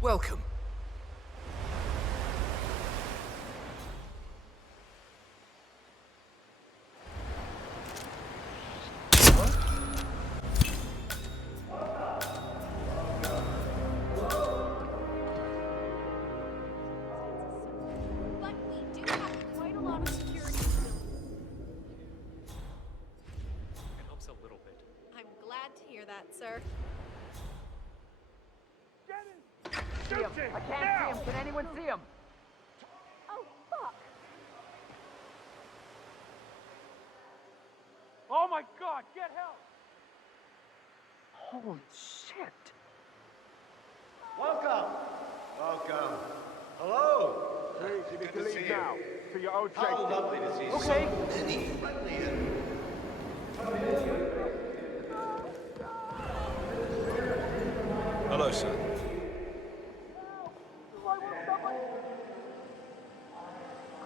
Welcome. But we do have quite a lot of security. It helps a little bit. I'm glad to hear that, sir. See him. I can't see him. Can anyone see him? Oh, fuck! Oh my God! Get help! Holy shit! Welcome. Welcome. Hello. Please, you need Good to to see leave you. now. For your own How safety. lovely to see Okay. so many friendly and Hello, sir.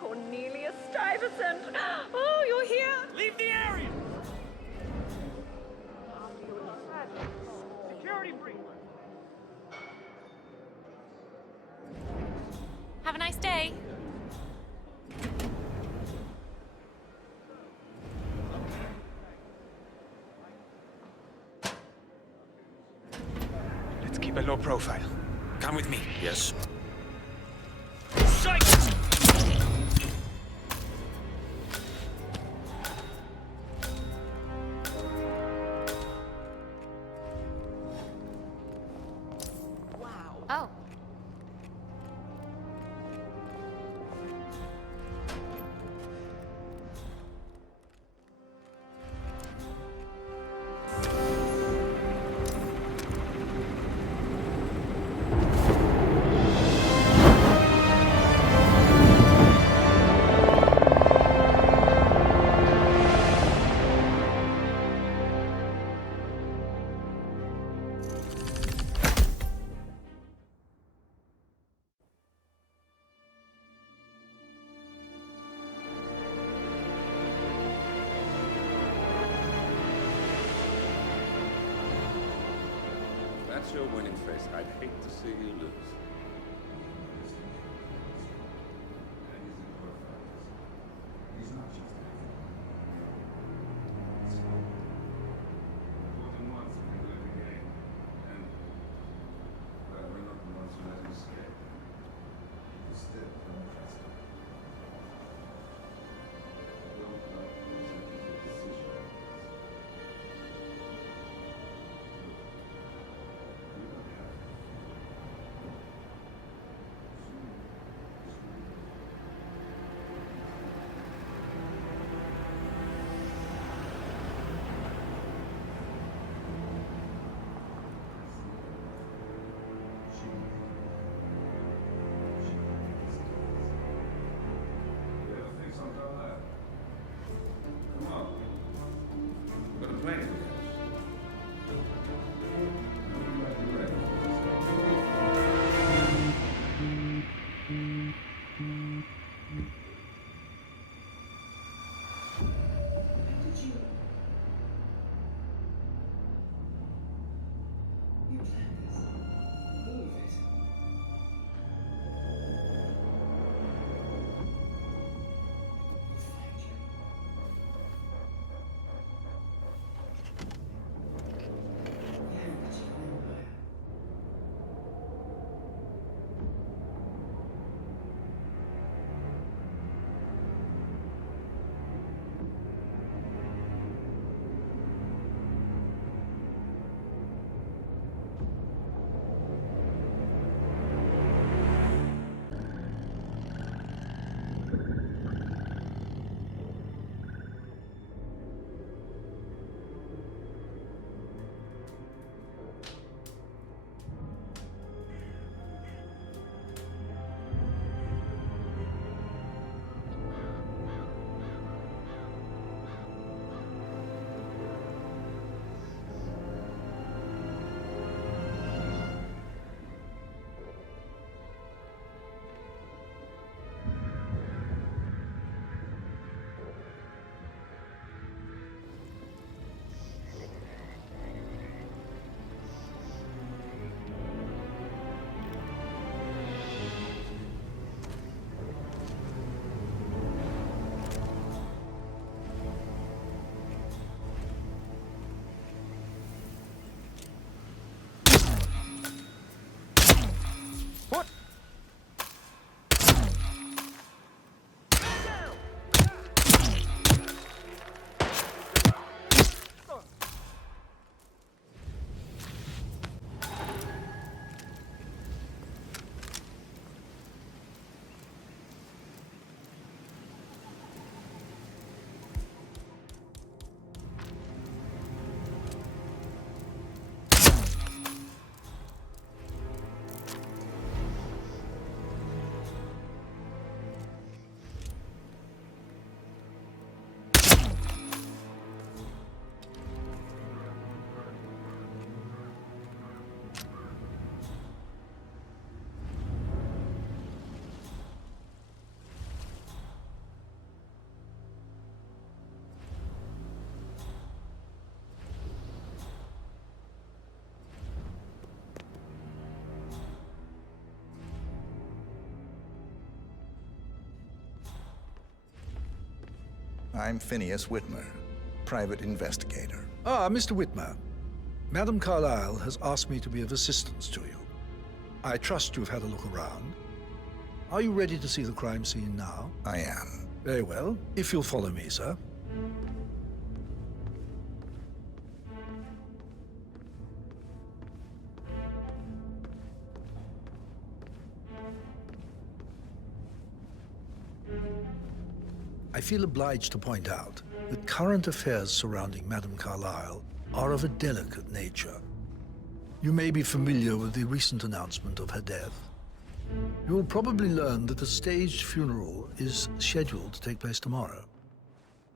Cornelius Stuyvesant! Oh, you're here! Leave the area! Security breach. Have a nice day. Let's keep a low profile. Come with me. Yes. Wow. Oh. That's your winning face. I'd hate to see you lose. I'm Phineas Whitmer, private investigator. Ah, Mr. Whitmer. Madam Carlyle has asked me to be of assistance to you. I trust you've had a look around. Are you ready to see the crime scene now? I am. Very well. If you'll follow me, sir. I feel obliged to point out that current affairs surrounding Madame Carlyle are of a delicate nature. You may be familiar with the recent announcement of her death. You will probably learn that a staged funeral is scheduled to take place tomorrow.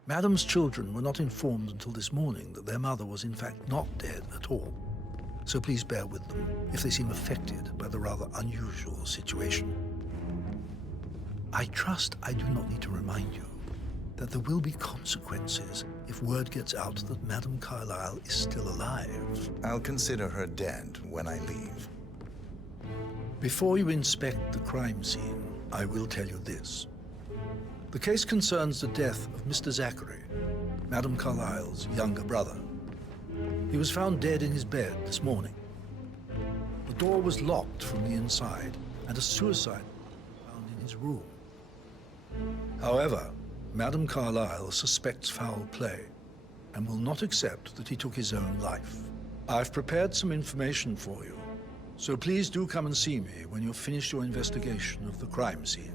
Madame's children were not informed until this morning that their mother was in fact not dead at all. So please bear with them if they seem affected by the rather unusual situation. I trust I do not need to remind you that there will be consequences if word gets out that Madame Carlyle is still alive. I'll consider her dead when I leave. Before you inspect the crime scene, I will tell you this. The case concerns the death of Mr. Zachary, Madame Carlyle's younger brother. He was found dead in his bed this morning. The door was locked from the inside, and a suicide was found in his room. However, Madame Carlyle suspects foul play and will not accept that he took his own life. I've prepared some information for you, so please do come and see me when you've finished your investigation of the crime scene.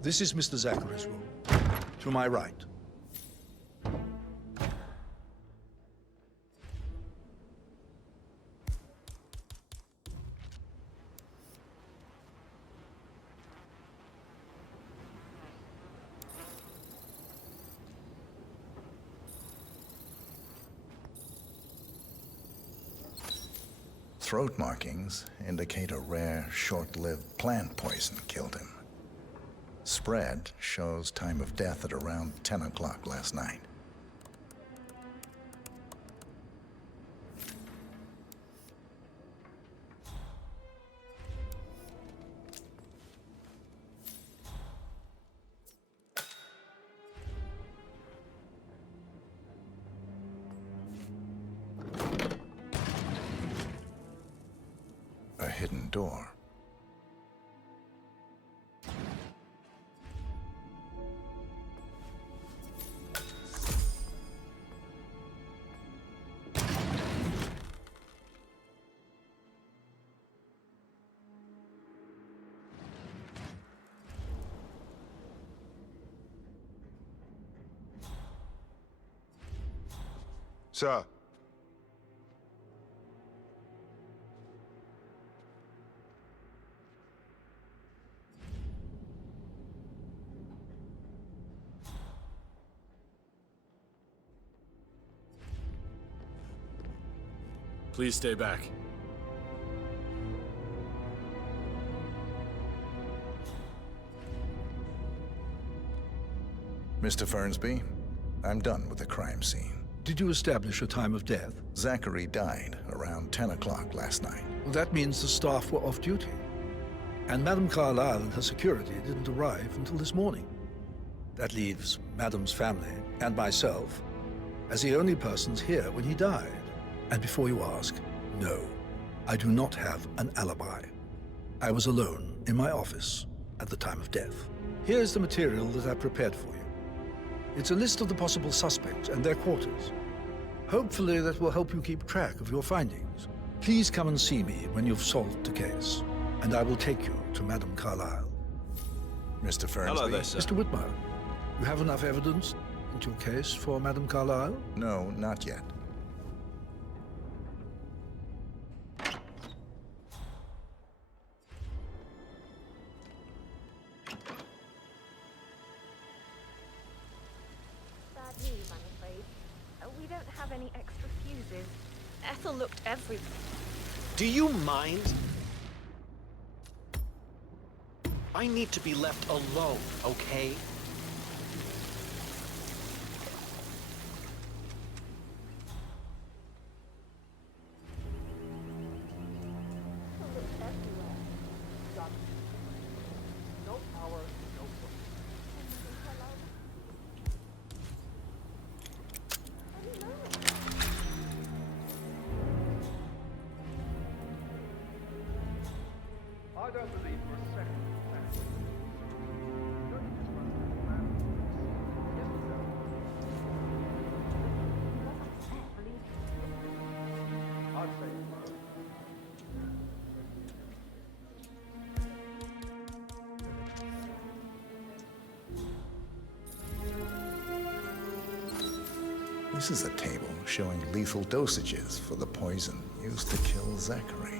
This is Mr. Zachary's room, to my right. Throat markings indicate a rare, short-lived plant poison killed him. Spread shows time of death at around 10 o'clock last night. A hidden door. Sir. Please stay back. Mr. Fernsby, I'm done with the crime scene. Did you establish a time of death? Zachary died around 10 o'clock last night. Well, that means the staff were off duty. And Madame Carlyle and her security didn't arrive until this morning. That leaves Madame's family and myself as the only persons here when he died. And before you ask, no, I do not have an alibi. I was alone in my office at the time of death. Here's the material that I prepared for you. It's a list of the possible suspects and their quarters. Hopefully that will help you keep track of your findings. Please come and see me when you've solved the case, and I will take you to Madame Carlyle. Mr. Fernsby? Hello there, sir. Mr. Whitmer, you have enough evidence into your case for Madame Carlyle? No, not yet. Bad news, I'm afraid. We don't have any extra fuses. Ethel looked everywhere. Do you mind? I need to be left alone, okay? Ethel looked everywhere. No power, no This is a table showing lethal dosages for the poison used to kill Zachary.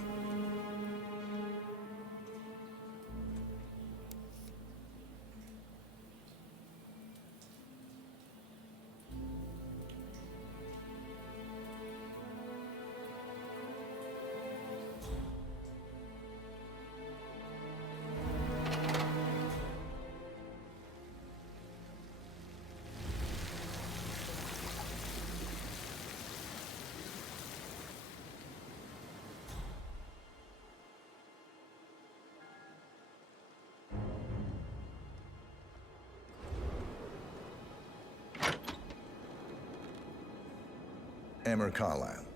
Emma Carlisle,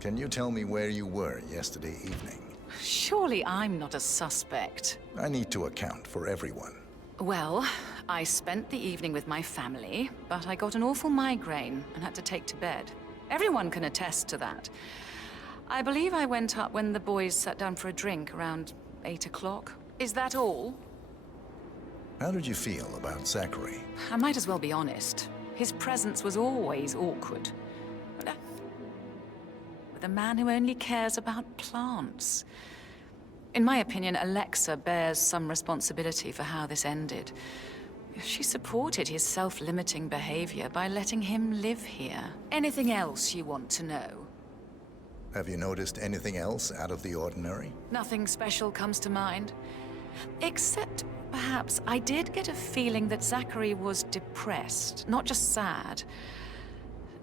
can you tell me where you were yesterday evening? Surely I'm not a suspect. I need to account for everyone. Well, I spent the evening with my family, but I got an awful migraine and had to take to bed. Everyone can attest to that. I believe I went up when the boys sat down for a drink around 8 o'clock. Is that all? How did you feel about Zachary? I might as well be honest. His presence was always awkward. With a man who only cares about plants. In my opinion, Alexa bears some responsibility for how this ended. She supported his self-limiting behavior by letting him live here. Anything else you want to know? Have you noticed anything else out of the ordinary? Nothing special comes to mind. Except, perhaps, I did get a feeling that Zachary was depressed, not just sad.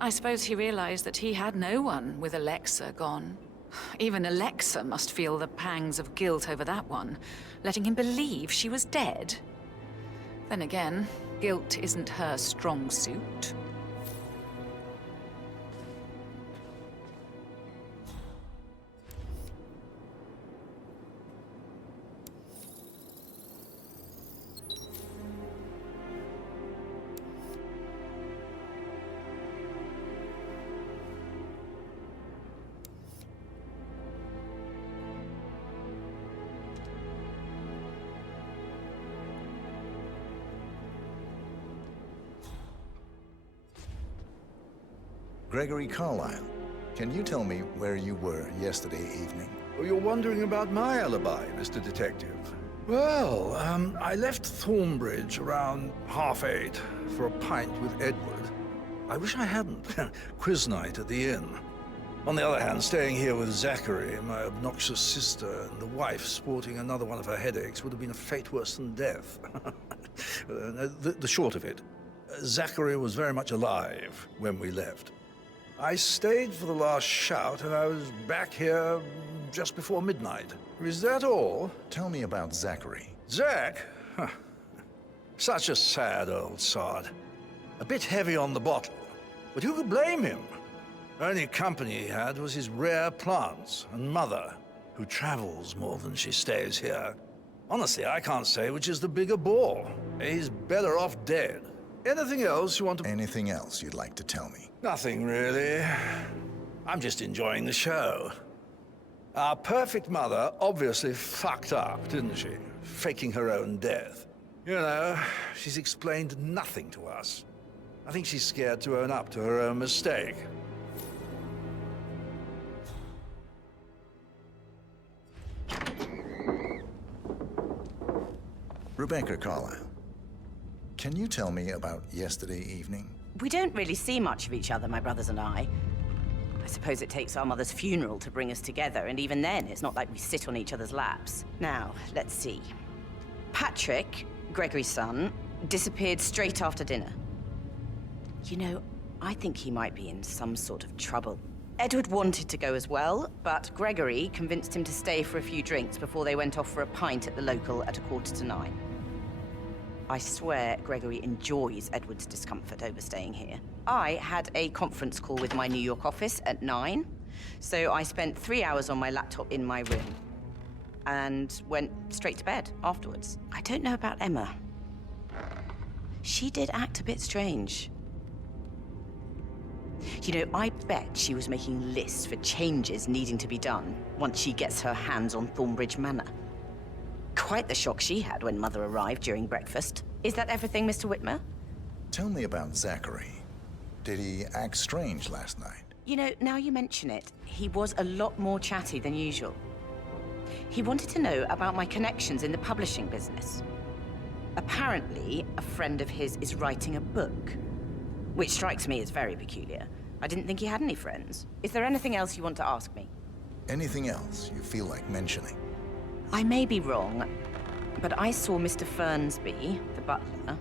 I suppose he realized that he had no one with Alexa gone. Even Alexa must feel the pangs of guilt over that one, letting him believe she was dead. Then again, guilt isn't her strong suit. Gregory Carlisle, can you tell me where you were yesterday evening? Oh, you're wondering about my alibi, Mr. Detective. Well, I left Thornbridge around 8:30 for a pint with Edward. I wish I hadn't. Quiz night at the inn. On the other hand, staying here with Zachary, my obnoxious sister, and the wife sporting another one of her headaches would have been a fate worse than death. The short of it, Zachary was very much alive when we left. I stayed for the last shout, and I was back here just before midnight. Is that all? Tell me about Zachary. Zach? Huh. Such a sad old sod. A bit heavy on the bottle, but who could blame him? Only company he had was his rare plants and mother, who travels more than she stays here. Honestly, I can't say which is the bigger bore. He's better off dead. Anything else you want to... Anything else you'd like to tell me? Nothing, really. I'm just enjoying the show. Our perfect mother obviously fucked up, didn't she? Faking her own death. You know, she's explained nothing to us. I think she's scared to own up to her own mistake. Rebecca Carlisle, can you tell me about yesterday evening? We don't really see much of each other, my brothers and I. I suppose it takes our mother's funeral to bring us together, and even then, it's not like we sit on each other's laps. Now, let's see. Patrick, Gregory's son, disappeared straight after dinner. You know, I think he might be in some sort of trouble. Edward wanted to go as well, but Gregory convinced him to stay for a few drinks before they went off for a pint at the local at 9:15. I swear Gregory enjoys Edward's discomfort over staying here. I had a conference call with my New York office at 9, so I spent 3 hours on my laptop in my room and went straight to bed afterwards. I don't know about Emma. She did act a bit strange. You know, I bet she was making lists for changes needing to be done once she gets her hands on Thornbridge Manor. Quite the shock she had when Mother arrived during breakfast. Is that everything, Mr. Whitmer? Tell me about Zachary. Did he act strange last night? You know, now you mention it, he was a lot more chatty than usual. He wanted to know about my connections in the publishing business. Apparently, a friend of his is writing a book, which strikes me as very peculiar. I didn't think he had any friends. Is there anything else you want to ask me? Anything else you feel like mentioning? I may be wrong, but I saw Mr. Fernsby, the butler,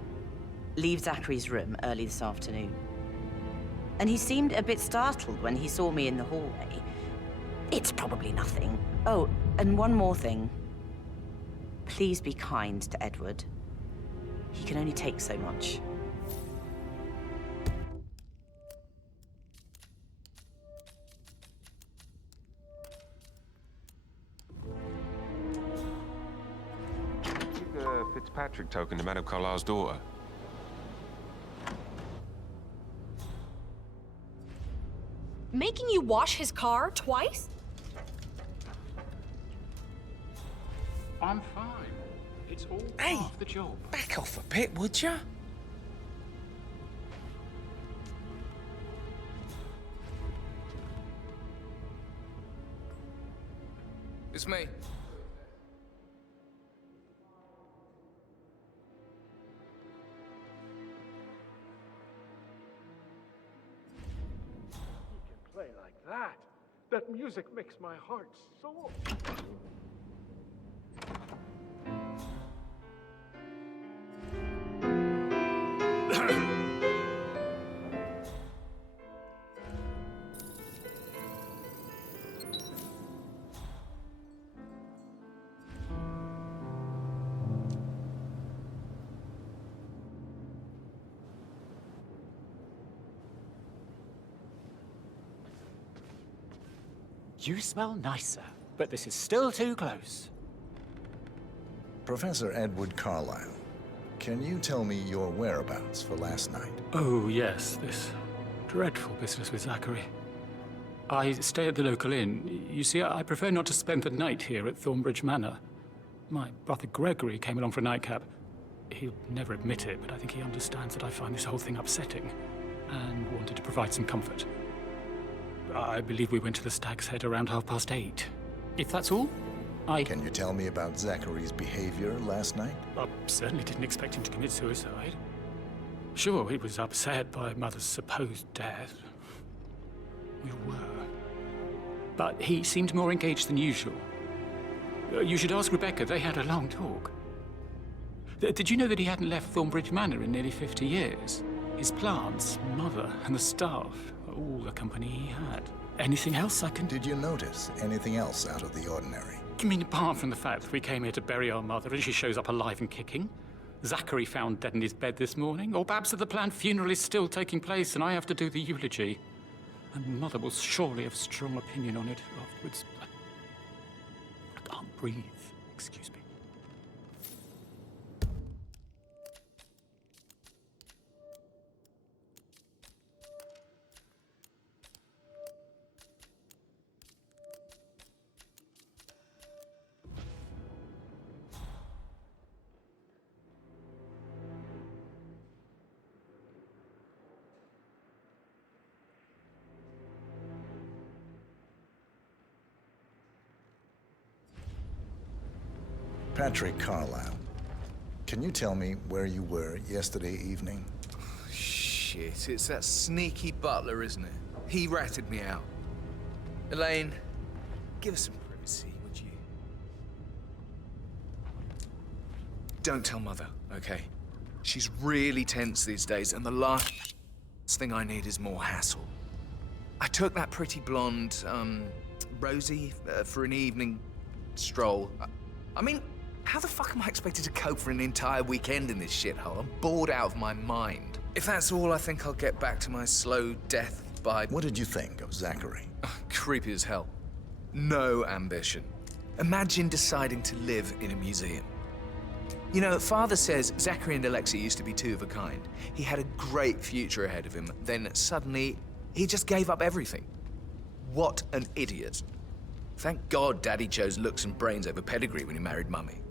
leave Zachary's room early this afternoon. And he seemed a bit startled when he saw me in the hallway. It's probably nothing. Oh, and one more thing. Please be kind to Edward. He can only take so much. Give the Fitzpatrick token to Madame Carlyle's daughter. Making you wash his car twice? I'm fine. It's all half the job. Back off a bit, would ya? It's me. Play like that. That music makes my heart soar. You smell nicer, but this is still too close. Professor Edward Carlyle, can you tell me your whereabouts for last night? Oh, yes, this dreadful business with Zachary. I stay at the local inn. You see, I prefer not to spend the night here at Thornbridge Manor. My brother Gregory came along for a nightcap. He'll never admit it, but I think he understands that I find this whole thing upsetting and wanted to provide some comfort. I believe we went to the Stag's Head around 8:30. If that's all, Can you tell me about Zachary's behavior last night? I certainly didn't expect him to commit suicide. Sure, he was upset by Mother's supposed death. We were. But he seemed more engaged than usual. You should ask Rebecca. They had a long talk. Did you know that he hadn't left Thornbridge Manor in nearly 50 years? His plants, Mother, and the staff, all the company he had. Anything else I can... Did you notice anything else out of the ordinary? You mean apart from the fact that we came here to bury our mother and she shows up alive and kicking? Zachary found dead in his bed this morning? Or perhaps that the planned funeral is still taking place and I have to do the eulogy? And Mother will surely have strong opinion on it afterwards. I can't breathe. Excuse me. Patrick Carlyle, can you tell me where you were yesterday evening? Shit, it's that sneaky butler, isn't it? He ratted me out. Elaine, give us some privacy, would you? Don't tell Mother, okay? She's really tense these days, and the last thing I need is more hassle. I took that pretty blonde, Rosie, for an evening stroll. I mean, how the fuck am I expected to cope for an entire weekend in this shithole? I'm bored out of my mind. If that's all, I think I'll get back to my slow death by... What did you think of Zachary? Creepy as hell. No ambition. Imagine deciding to live in a museum. You know, Father says Zachary and Alexei used to be two of a kind. He had a great future ahead of him, then suddenly he just gave up everything. What an idiot. Thank God Daddy chose looks and brains over pedigree when he married Mummy.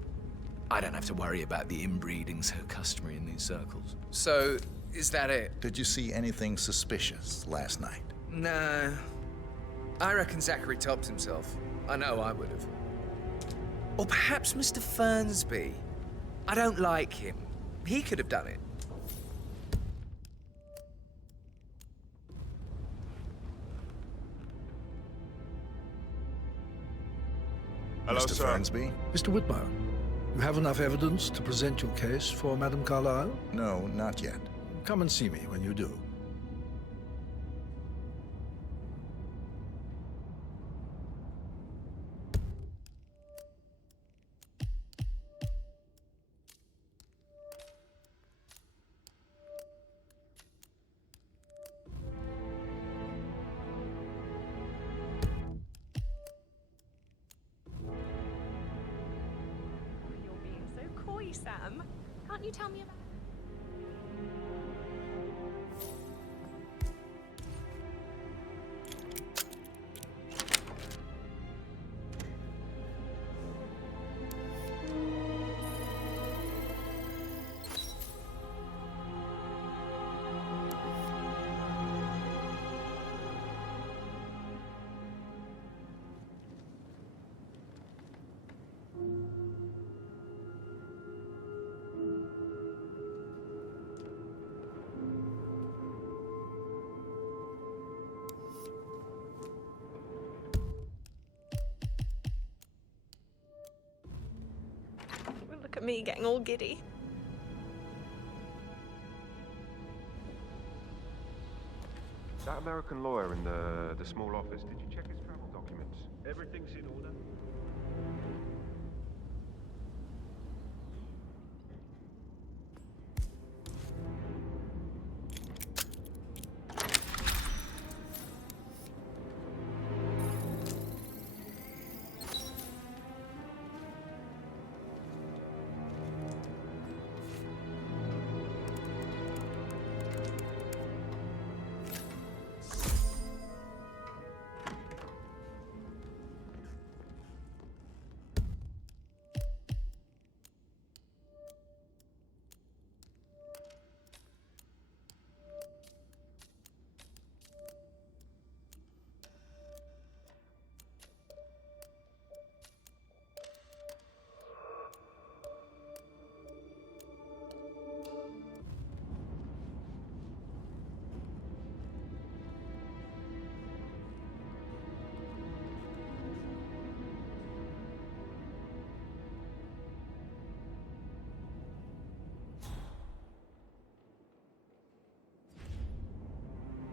I don't have to worry about the inbreeding so customary in these circles. So, Is that it? Did you see anything suspicious last night? No. I reckon Zachary topped himself. I know I would have. Or perhaps Mr. Fernsby. I don't like him. He could have done it. Hello, Mr. Fernsby? Mr. Whitmire, you have enough evidence to present your case for Madame Carlyle? No, not yet. Come and see me when you do. You're being so coy, Sam. Can't you tell me about... Look at me getting all giddy. That American lawyer in the small office, did you check his travel documents? Everything's in order.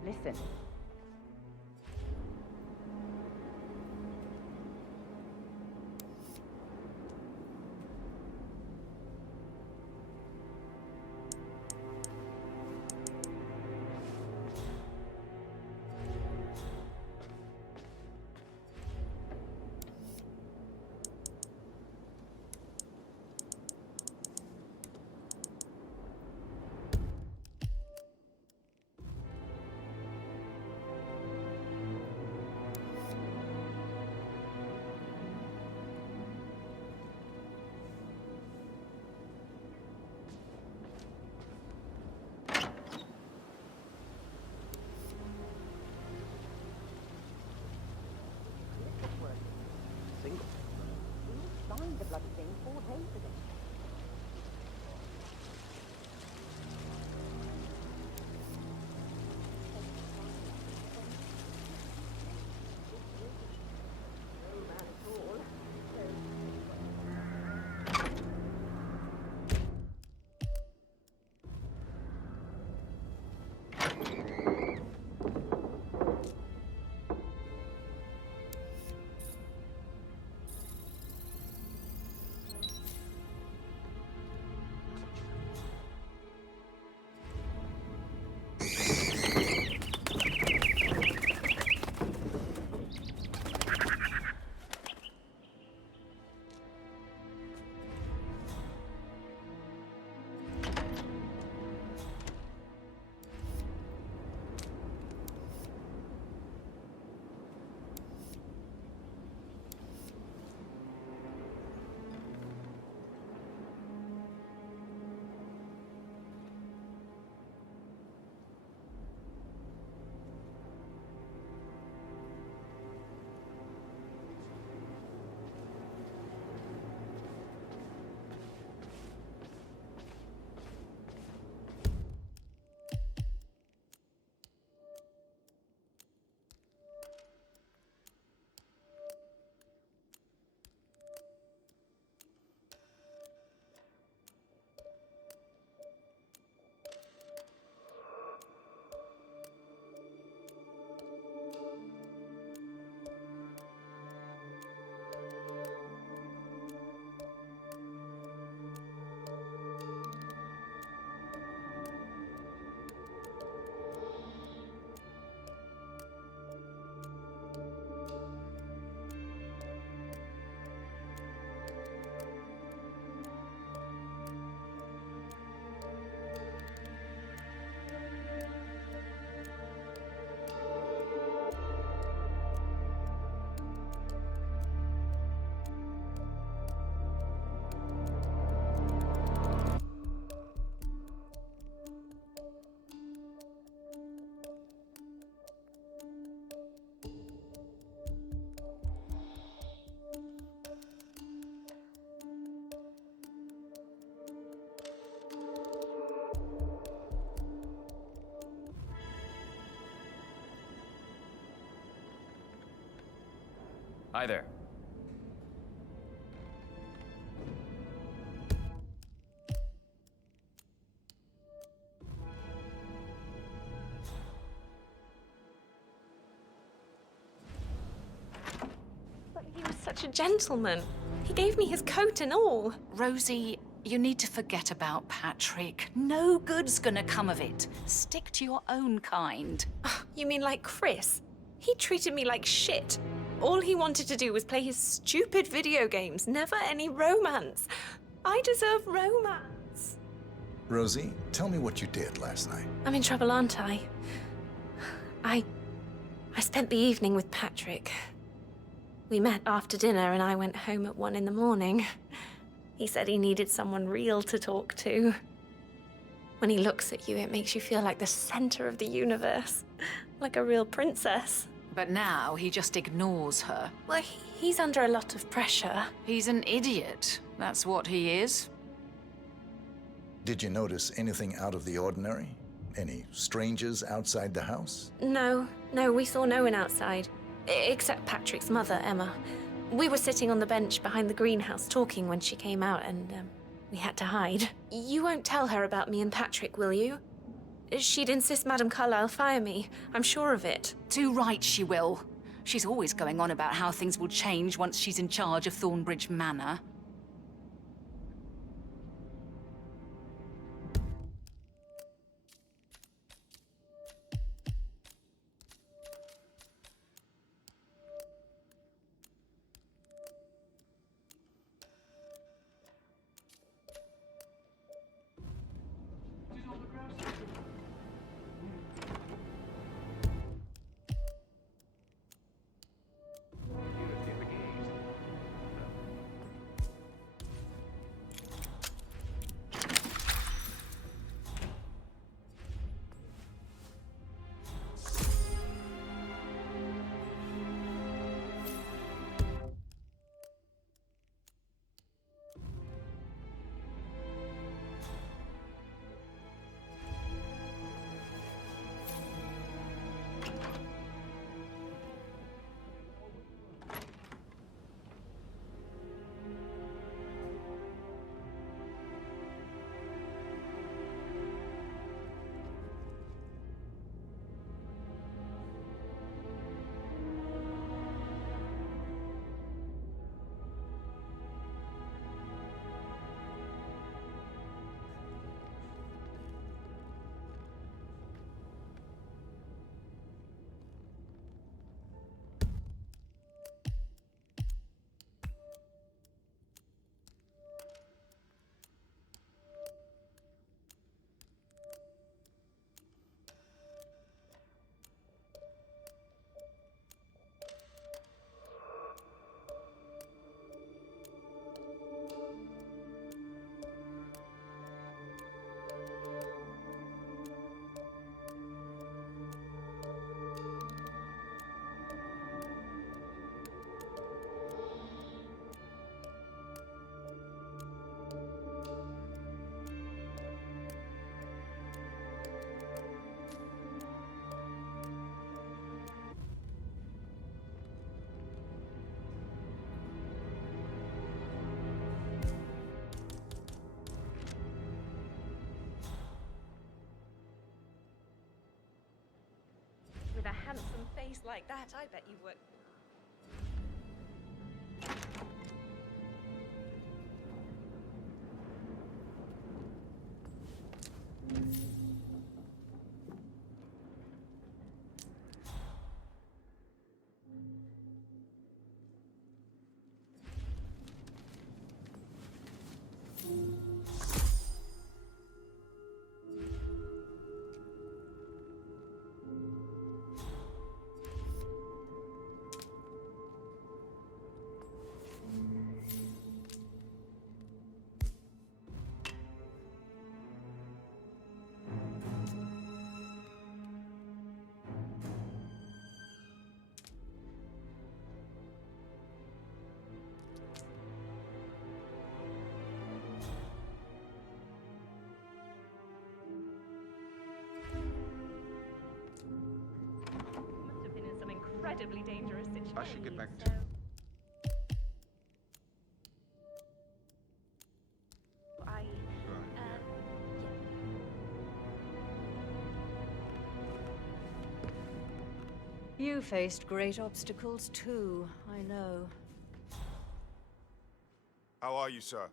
Listen. Signed the bloody thing 4 days ago. Hi there. But he was such a gentleman. He gave me his coat and all. Rosie, you need to forget about Patrick. No good's gonna come of it. Stick to your own kind. You mean like Chris? He treated me like shit. All he wanted to do was play his stupid video games, never any romance. I deserve romance. Rosie, tell me what you did last night. I'm in trouble, aren't I? I spent the evening with Patrick. We met after dinner and I went home at 1 in the morning. He said he needed someone real to talk to. When he looks at you, it makes you feel like the center of the universe. Like a real princess. But now he just ignores her. Well, he's under a lot of pressure. He's an idiot. That's what he is. Did you notice anything out of the ordinary? Any strangers outside the house? No, we saw no one outside. Except Patrick's mother, Emma. We were sitting on the bench behind the greenhouse talking when she came out and, we had to hide. You won't tell her about me and Patrick, will you? She'd insist Madame Carlyle fire me. I'm sure of it. Too right she will. She's always going on about how things will change once she's in charge of Thornbridge Manor. With a handsome face like that, I bet you would. Incredibly dangerous situation. I should get back to... You faced great obstacles too, I know. How are you, sir?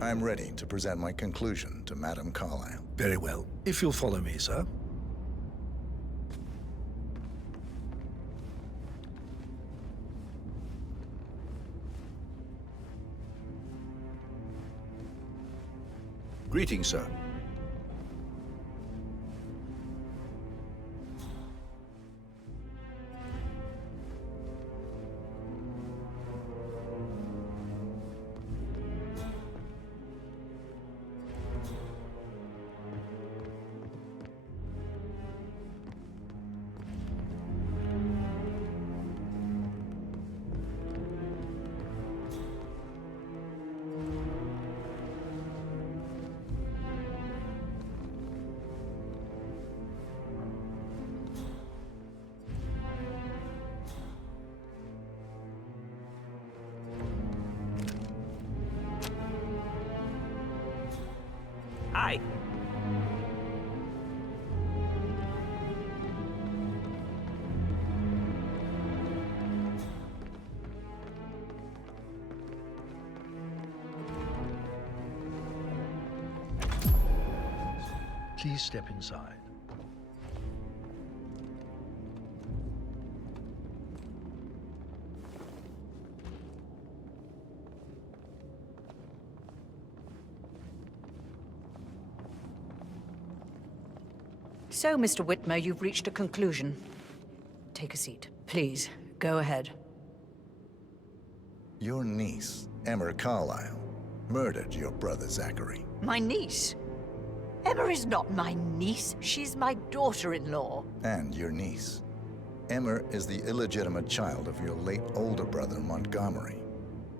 I'm ready to present my conclusion to Madame Carlyle. Very well. If you'll follow me, sir. Greetings, sir. Hi. Please step inside. So, Mr. Whitmer, you've reached a conclusion. Take a seat. Please, go ahead. Your niece, Emma Carlyle, murdered your brother Zachary. My niece? Emma is not my niece. She's my daughter-in-law. And your niece. Emma is the illegitimate child of your late older brother, Montgomery,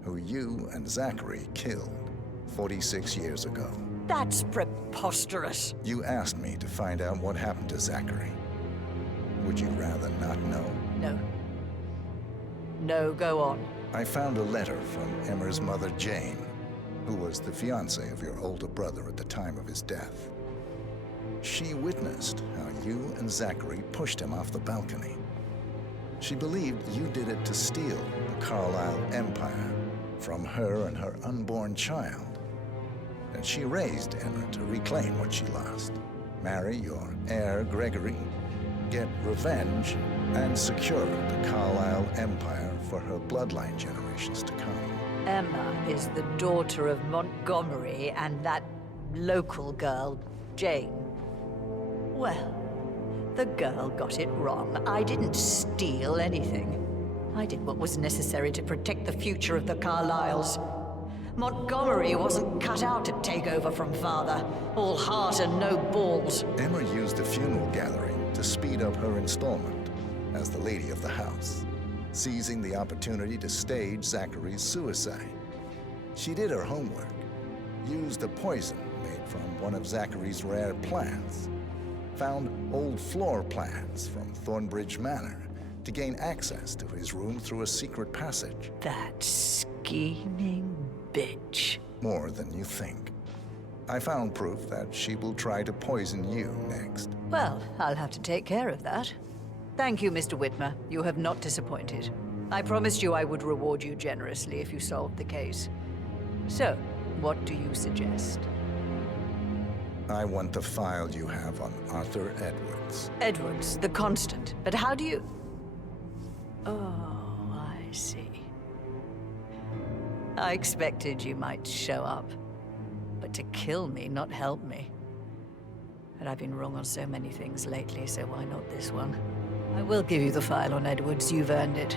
who you and Zachary killed 46 years ago. That's preposterous. You asked me to find out what happened to Zachary. Would you rather not know? No. No, go on. I found a letter from Emma's mother, Jane, who was the fiancée of your older brother at the time of his death. She witnessed how you and Zachary pushed him off the balcony. She believed you did it to steal the Carlyle empire from her and her unborn child. And she raised Emma to reclaim what she lost. Marry your heir, Gregory, get revenge, and secure the Carlyle empire for her bloodline generations to come. Emma is the daughter of Montgomery and that local girl, Jane. Well, the girl got it wrong. I didn't steal anything. I did what was necessary to protect the future of the Carlyles. Montgomery wasn't cut out to take over from father. All heart and no balls. Emma used a funeral gathering to speed up her installment as the lady of the house, seizing the opportunity to stage Zachary's suicide. She did her homework, used a poison made from one of Zachary's rare plants, found old floor plans from Thornbridge Manor to gain access to his room through a secret passage. That scheming bitch. More than you think. I found proof that she will try to poison you next. Well, I'll have to take care of that. Thank you, Mr. Whitmer. You have not disappointed. I promised you I would reward you generously if you solved the case. So, what do you suggest? I want the file you have on Arthur Edwards. Edwards, the Constant. But how do you... Oh, I see. I expected you might show up. But to kill me, not help me. And I've been wrong on so many things lately, so why not this one? I will give you the file on Edwards. You've earned it.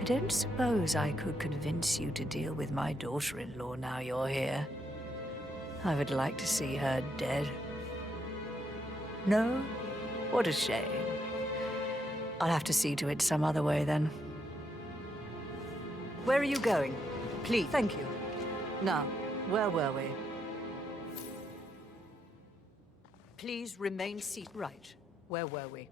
I don't suppose I could convince you to deal with my daughter-in-law now you're here. I would like to see her dead. No? What a shame. I'll have to see to it some other way, then. Where are you going? Please, thank you. Now, where were we? Please remain seated. Right. Where were we?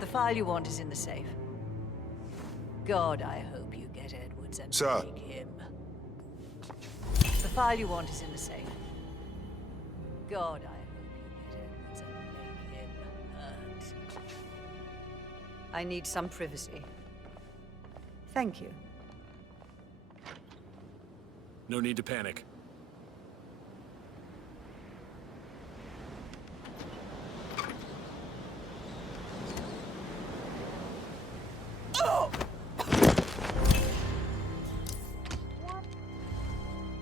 The file you want is in the safe. God, I hope you get Edwards and make him. The file you want is in the safe. God, I hope you get Edwards and make him hurt. I need some privacy. Thank you. No need to panic.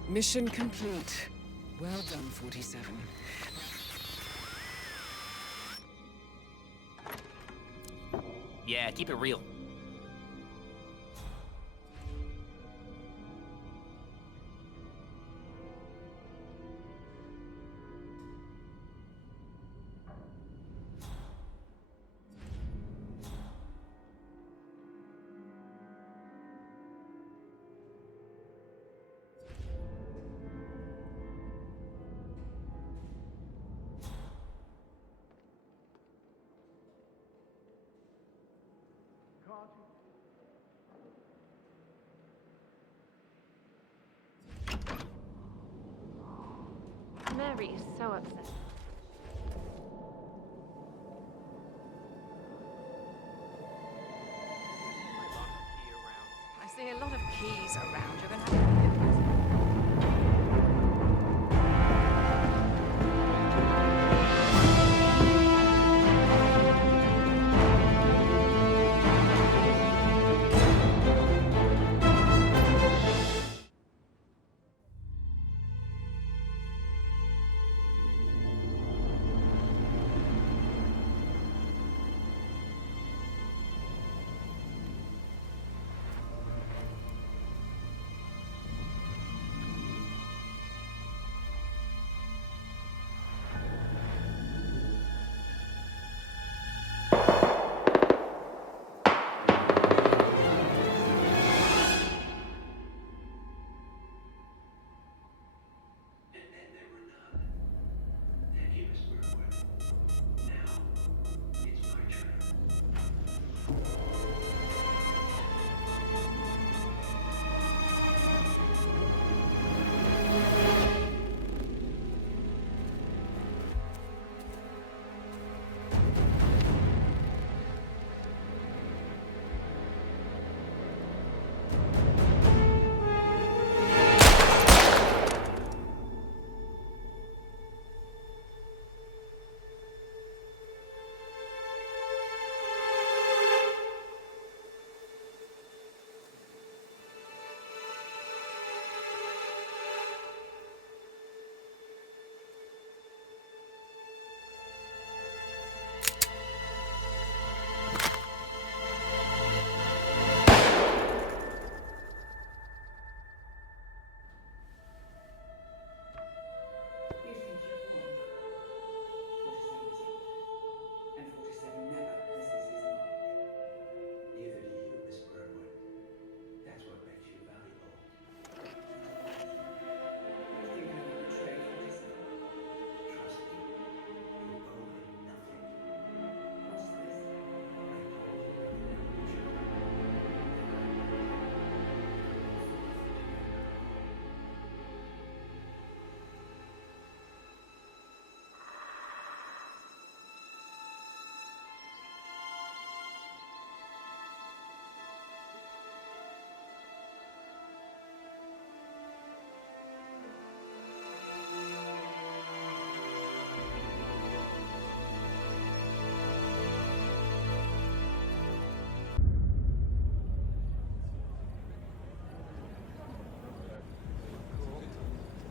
Mission complete. Well done, 47. Yeah, keep it real. Mary is so upset. I see a lot of keys around. You're gonna have to...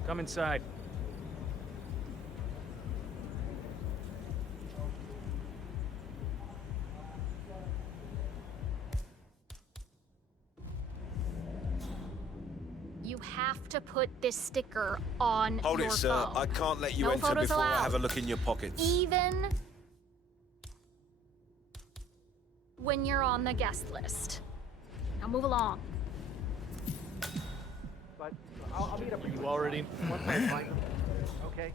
Come inside. You have to put this sticker on Hold your it, sir. phone. I can't let you No enter photos before I allowed. have a look in your pockets. Even when you're on the guest list. Now move along. But I'll meet up with you already. Once I find them. Okay.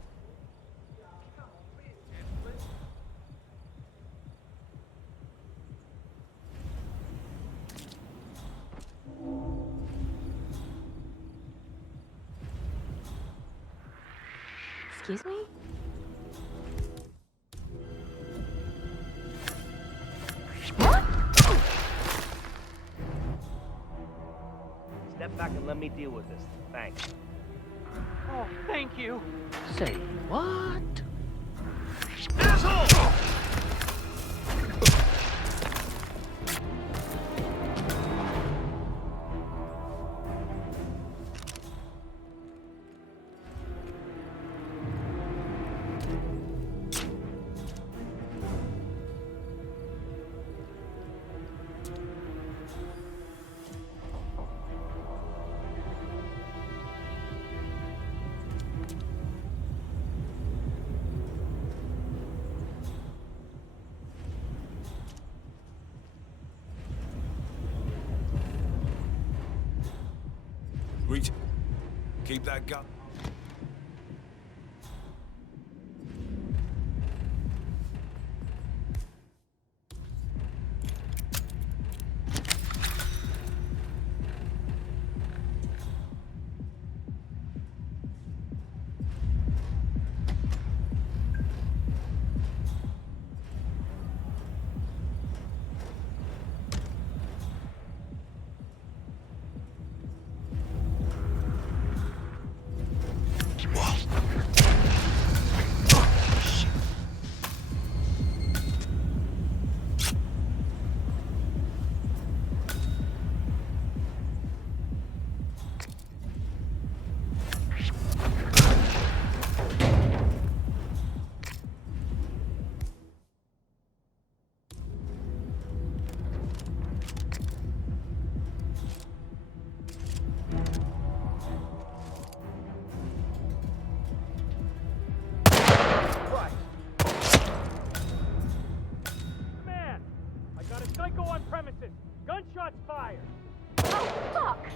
Excuse me? Step back and let me deal with this. Thanks. Oh, thank you. Say what? Asshole! Reach. Keep that gun. Man, I got a psycho on premises. Gunshots fired. Oh, fuck!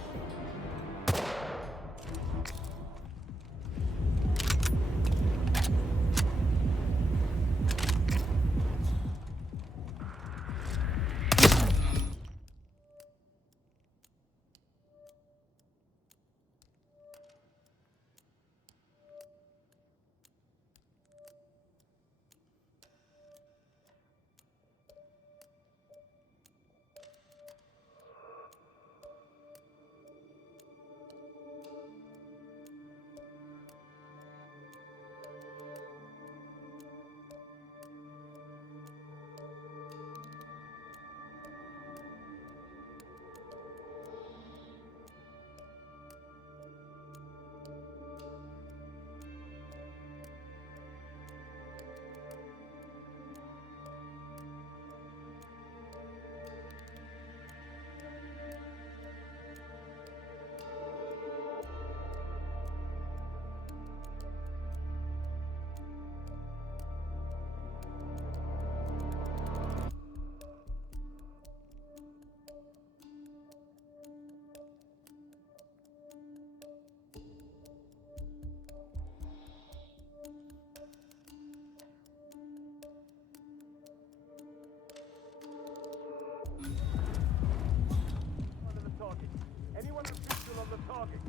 Anyone official on the target?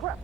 Crap!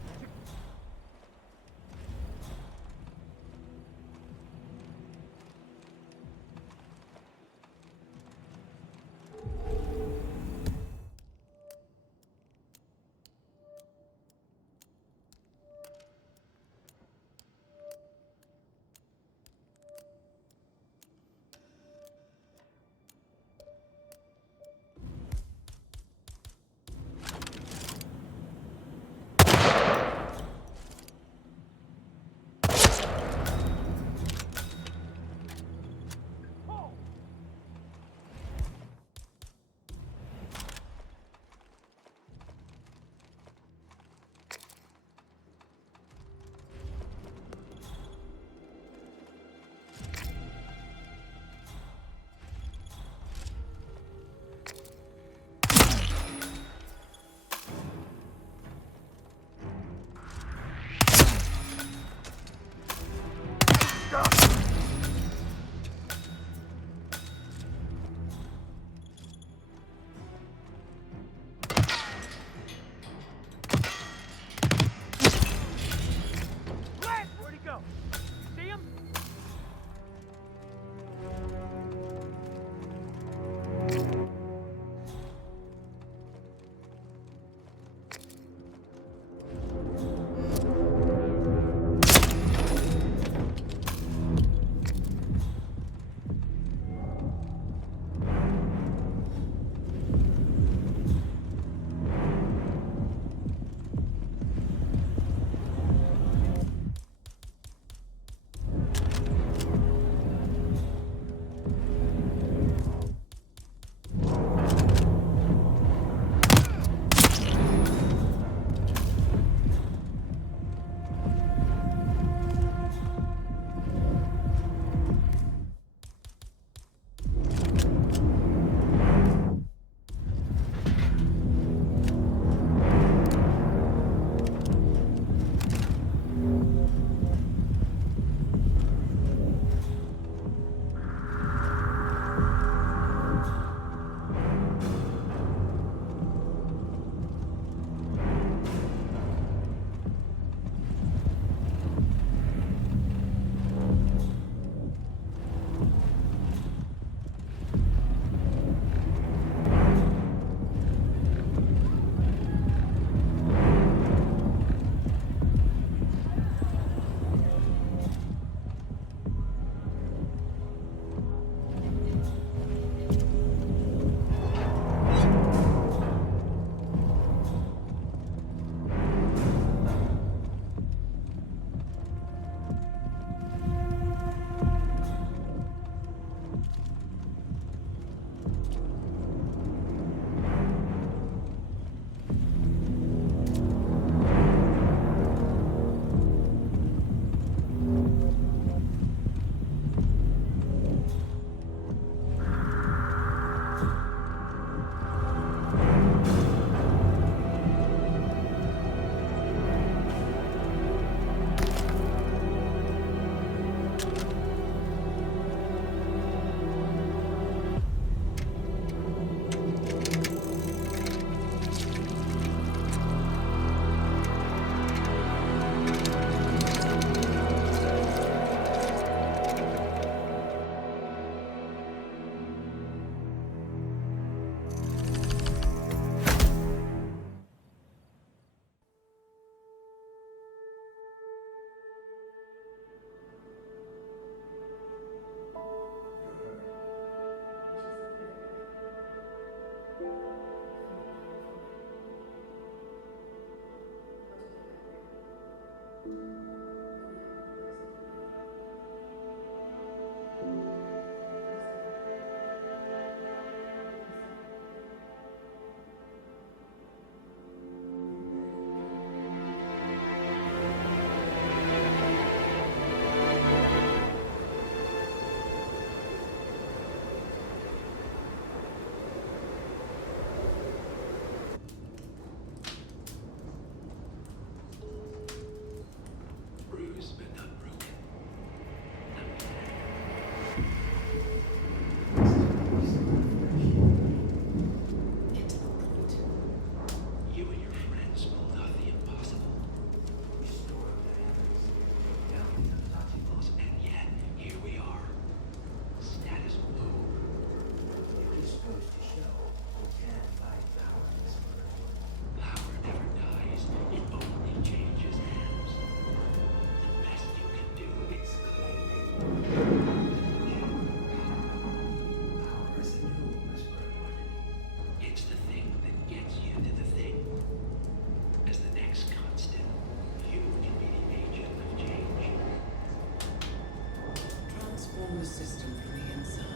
nervous system from the inside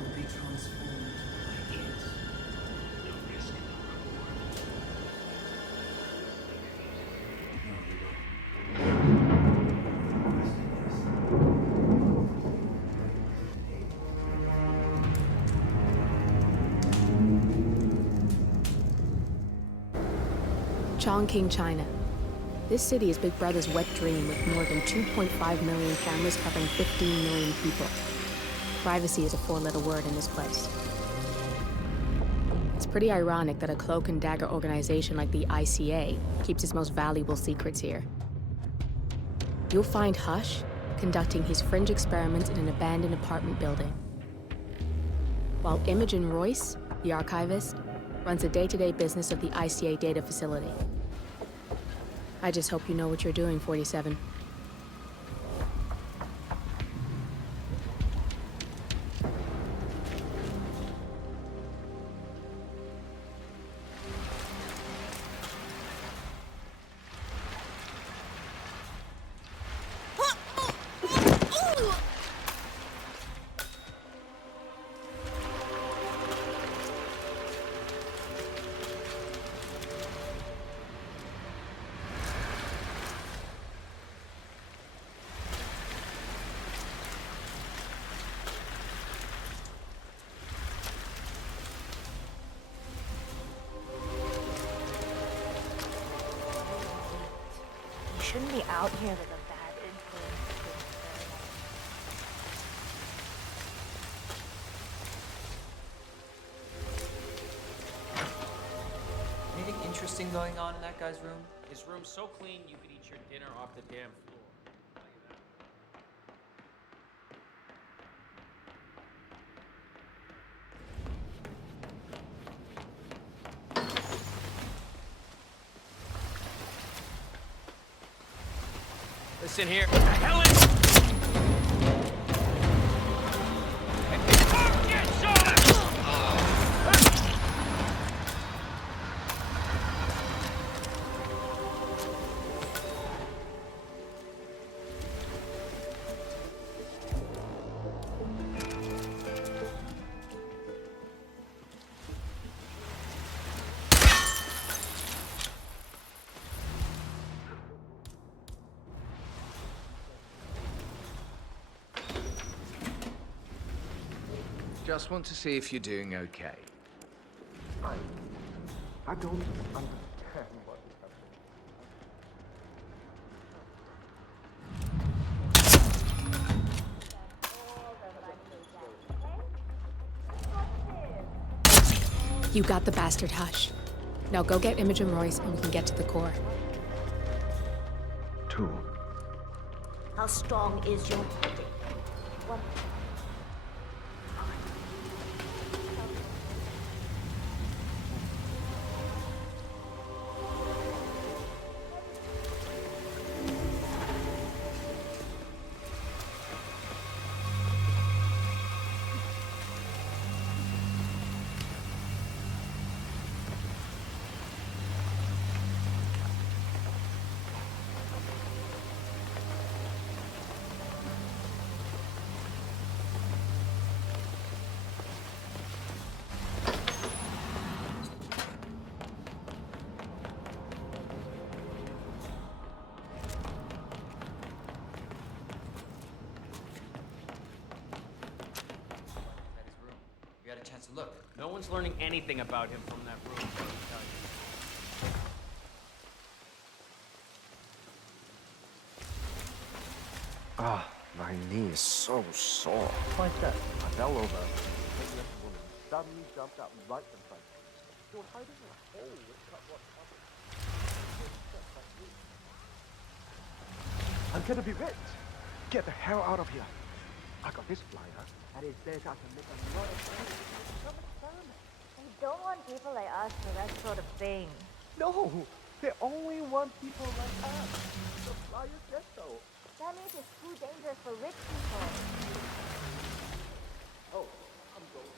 will be transformed by it. No risk, no reward. Chongqing, China. This city is Big Brother's wet dream with more than 2.5 million cameras covering 15 million people. Privacy is a four-letter word in this place. It's pretty ironic that a cloak and dagger organization like the ICA keeps its most valuable secrets here. You'll find Hush conducting his fringe experiments in an abandoned apartment building, while Imogen Royce, the archivist, runs the day-to-day business of the ICA data facility. I just hope you know what you're doing, 47. Shouldn't be out here with a bad influence. Anything interesting going on in that guy's room? His room's so clean you could eat your dinner off the damn floor. Listen here. What the hell is... Just want to see if you're doing okay. I don't understand what is happening. You got the bastard, Hush. Now go get Imogen Royce and we can get to the core. 2. How strong is your body? What? Look. No one's learning anything about him from that room, I can tell you. Ah, my knee is so sore. Like that. I fell over. Taking up a woman suddenly jumped up right in front of me. She was hiding in a hole with cut what covered. I'm gonna be rich. Get the hell out of here. I got this flyer, and it says I can make a lot of money. Come experiment. We don't want people like us for that sort of thing. No, they only want people like us. The flyer says so. That means it's too dangerous for rich people. Oh, I'm going.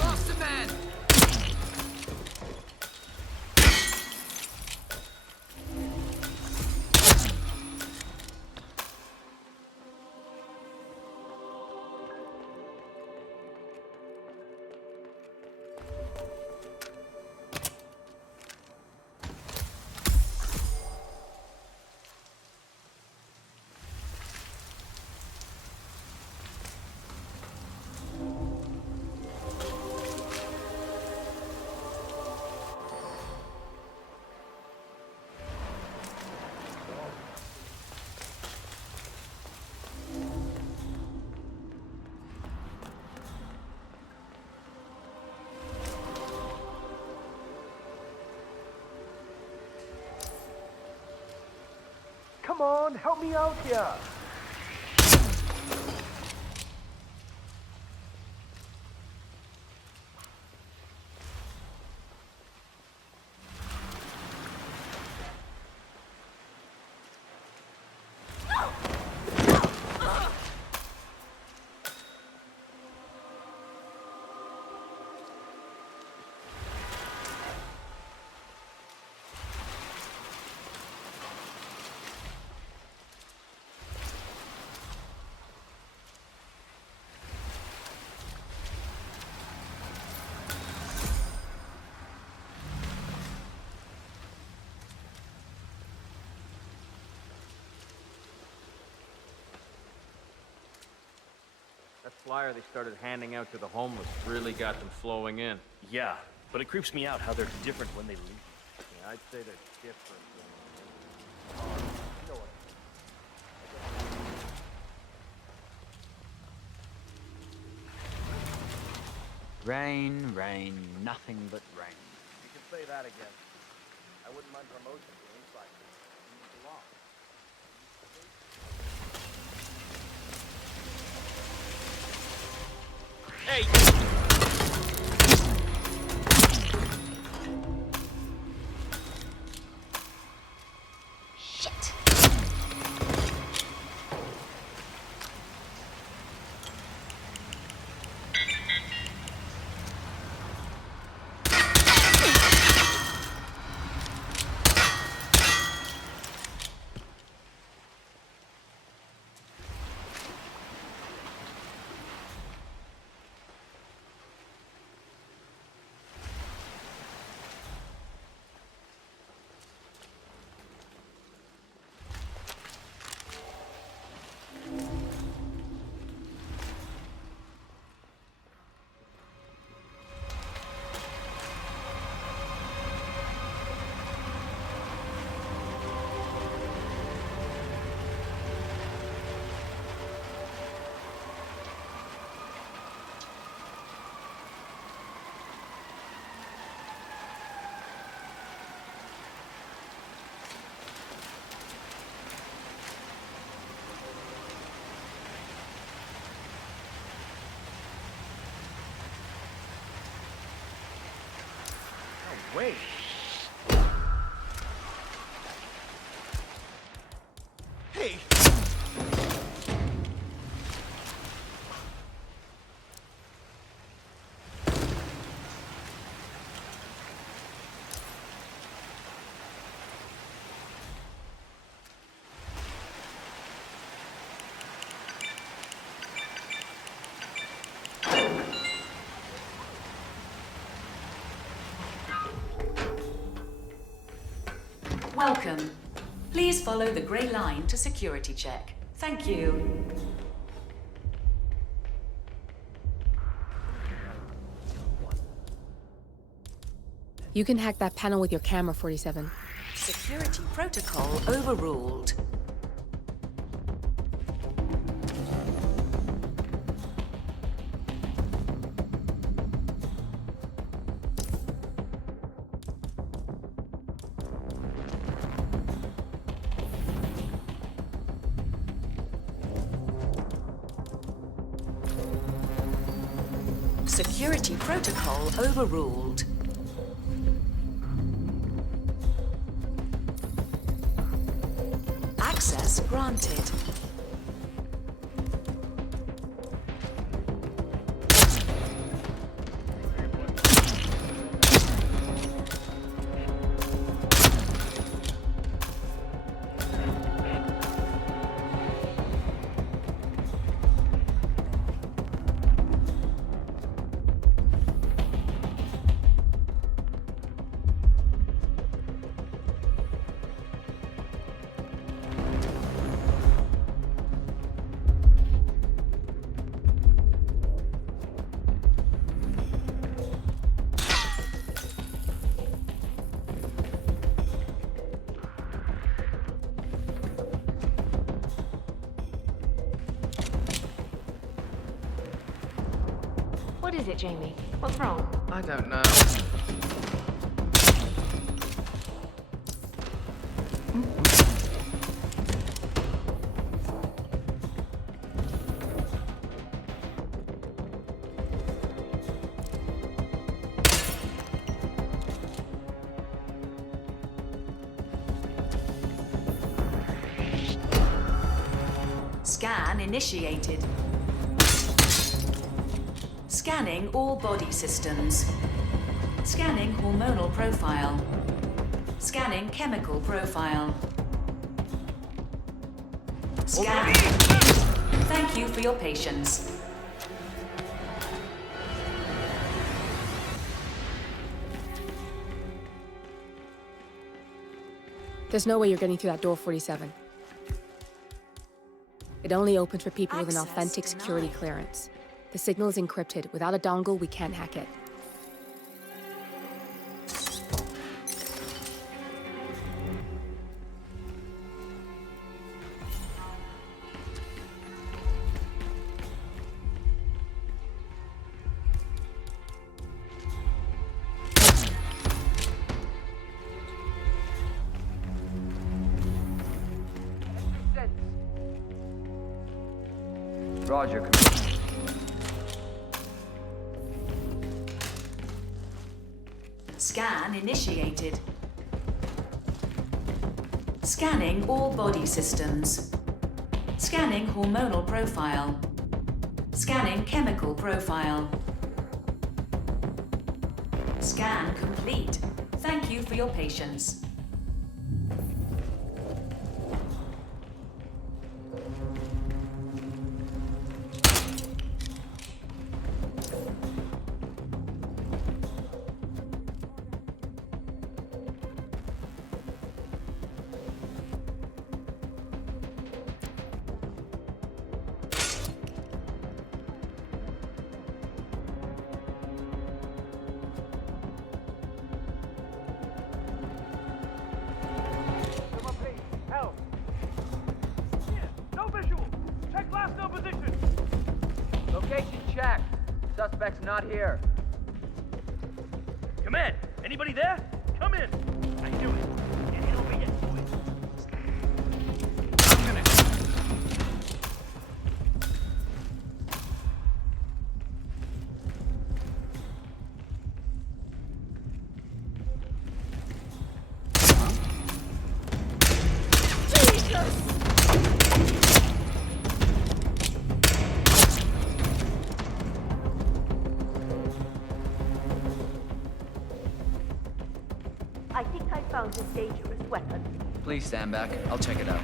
Lost a man! Come on, help me out here. That flyer they started handing out to the homeless really got them flowing in. Yeah, but it creeps me out how they're different when they leave. Yeah, I'd say they're different. You know what? Rain, rain, nothing but rain. You can say that again. I wouldn't mind promotion for inside. You belong. Hey! Shit. Wait. Hey! Welcome. Please follow the grey line to security check. Thank you. You can hack that panel with your camera, 47. Security protocol overruled. Security protocol overruled. Access granted. What is it, Jamie? What's wrong? I don't know. Scan initiated. Scanning all body systems. Scanning hormonal profile. Scanning chemical profile. Scan. Thank you for your patience. There's no way you're getting through that door, 47. It only opens for people with an authentic security clearance. The signal is encrypted. Without a dongle, we can't hack it. Roger. Scan initiated. Scanning all body systems. Scanning hormonal profile. Scanning chemical profile. Scan complete. Thank you for your patience. Location checked. Suspect's not here. Command, anybody there? Come in. I knew it. Can't get over yet, boys. I think I found this dangerous weapon. Please stand back. I'll check it out.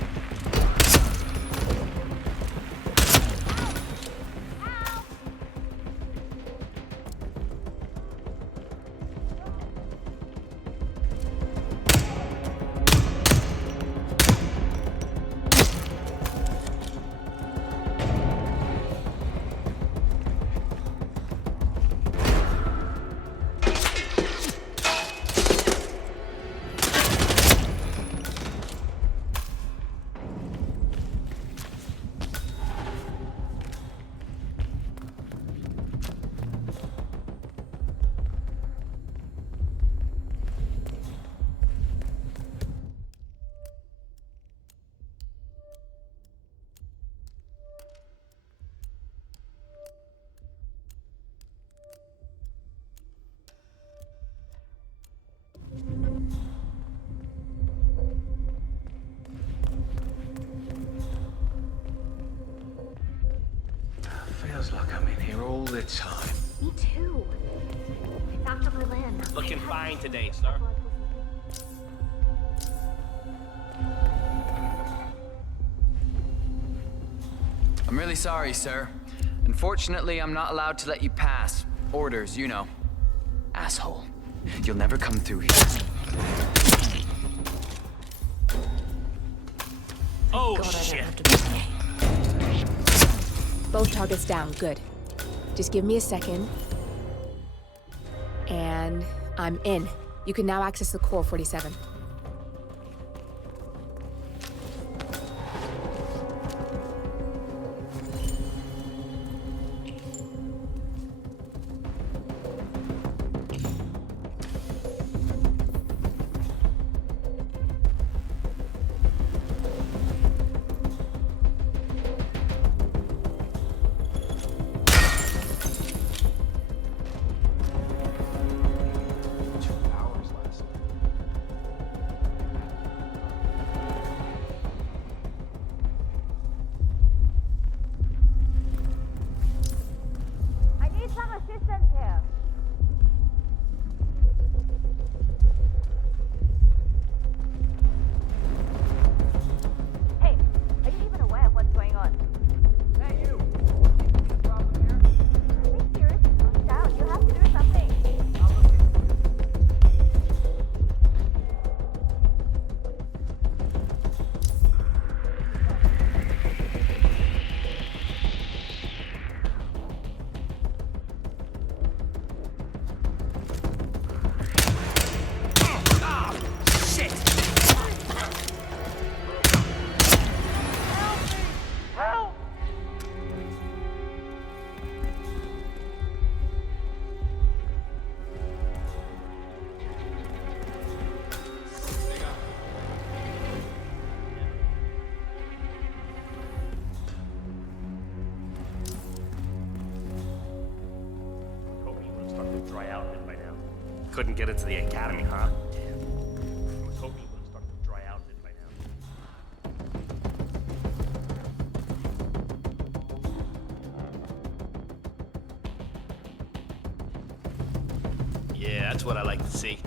Feels like I'm in here all the time. Me too. I found Berlin. Looking fine today, sir. I'm really sorry, sir. Unfortunately, I'm not allowed to let you pass. Orders, you know. Asshole. You'll never come through here. Oh, God, shit. Both targets down, good. Just give me a second. And I'm in. You can now access the core, 47. couldn't get into the academy, huh? I was hoping you would have started to dry out a bit by now. Yeah, that's what I like to see.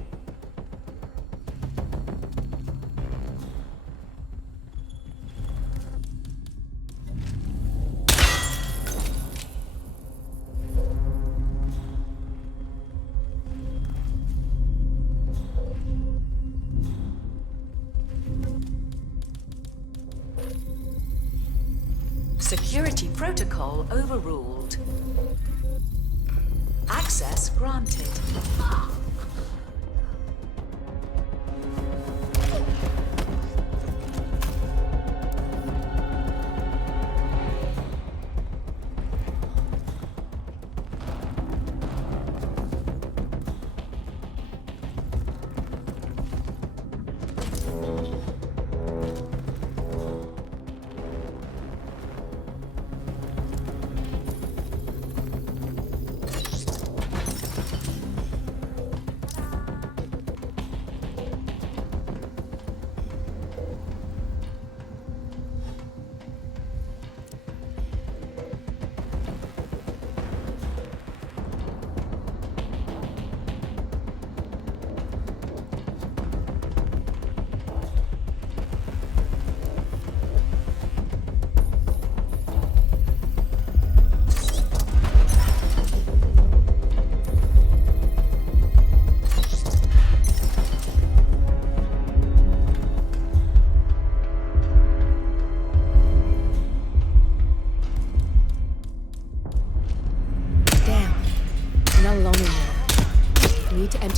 Security protocol overruled. Access granted.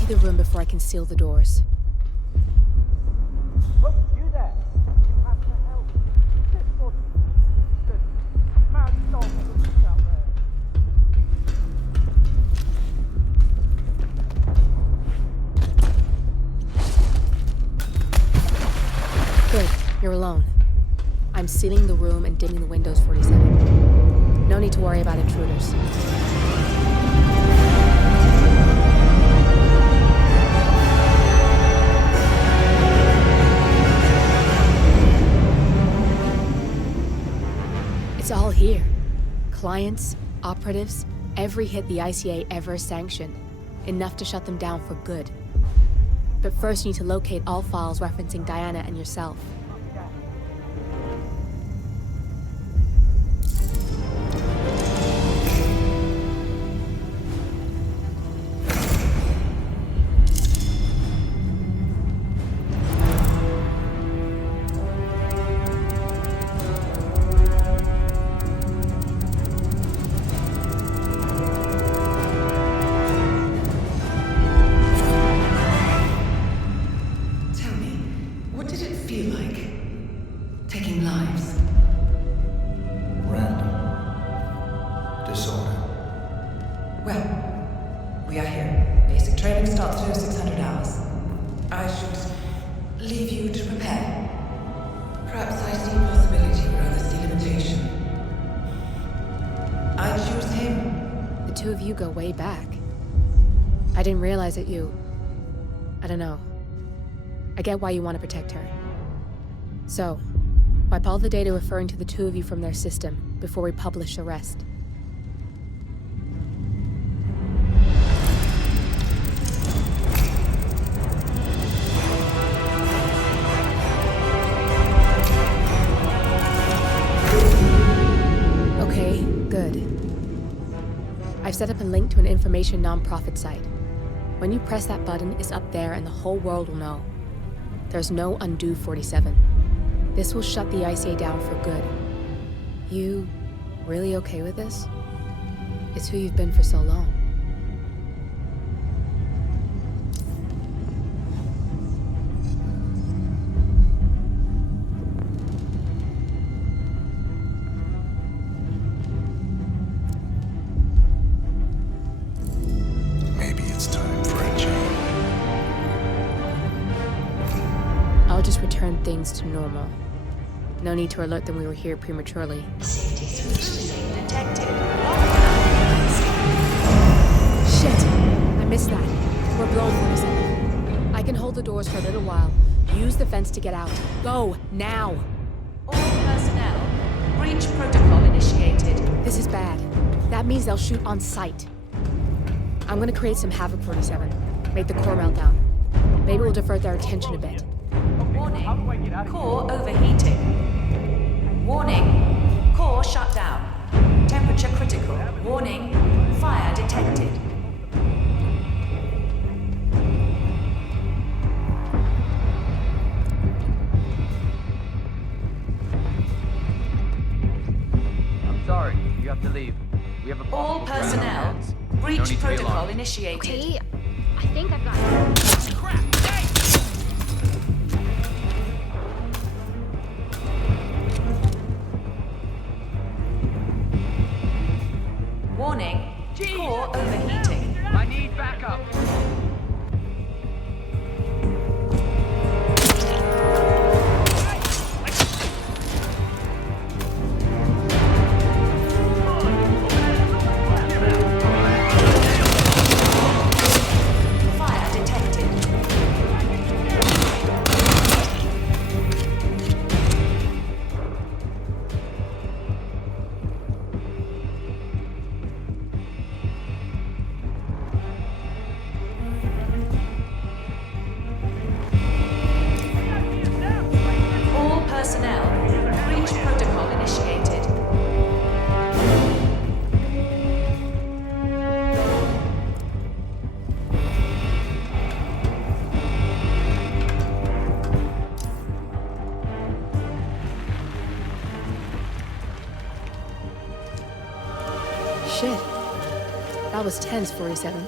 The room before I can seal the doors. Oh, you there? You have to help. This body. The mad dog that's out there. Good, you're alone. I'm sealing the room and dimming the windows 47. No need to worry about intruders. It's all here. Clients, operatives, every hit the ICA ever sanctioned. Enough to shut them down for good. But first you need to locate all files referencing Diana and yourself. Go way back. I didn't realize that you... I don't know. I get why you want to protect her. So, wipe all the data referring to the two of you from their system before we publish the rest. Okay, good. I've set up a link to an information non-profit site. When you press that button, it's up there and the whole world will know. There's no undo 47. This will shut the ICA down for good. You really okay with this? It's who you've been for so long. Things to normal. No need to alert them we were here prematurely. Safety threat detected. Shit! I missed that. We're blown, 47. I can hold the doors for a little while. Use the fence to get out. Go, now! All personnel, breach protocol initiated. This is bad. That means they'll shoot on sight. I'm gonna create some havoc, 47. Make the core melt down. Maybe we'll divert their attention a bit. Warning, core overheating. Warning, core shut down. Temperature critical. Warning, fire detected. I'm sorry, you have to leave. We have a All personnel, breach protocol initiated. Okay, I think I've got it. Crap! Hey! Warning, core overheating. I need backup. Fire detected. All personnel, breach protocol initiated. Shit. That was tense, 47.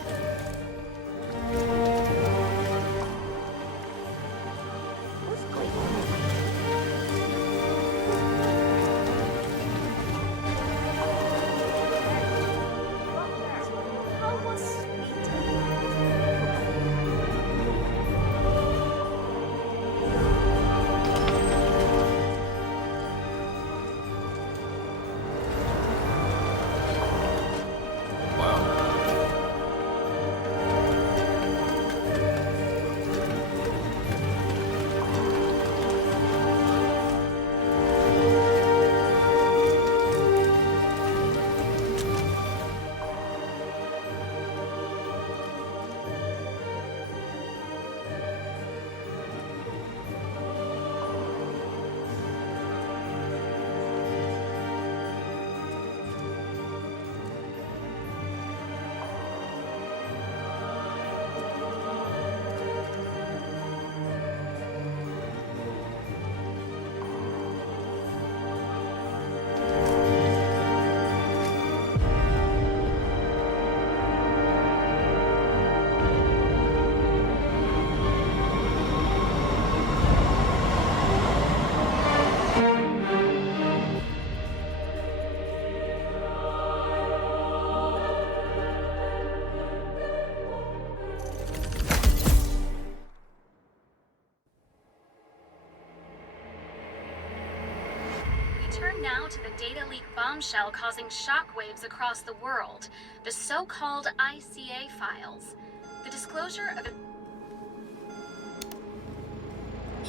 Turn now to the data leak bombshell causing shockwaves across the world, the so-called ICA files. The disclosure of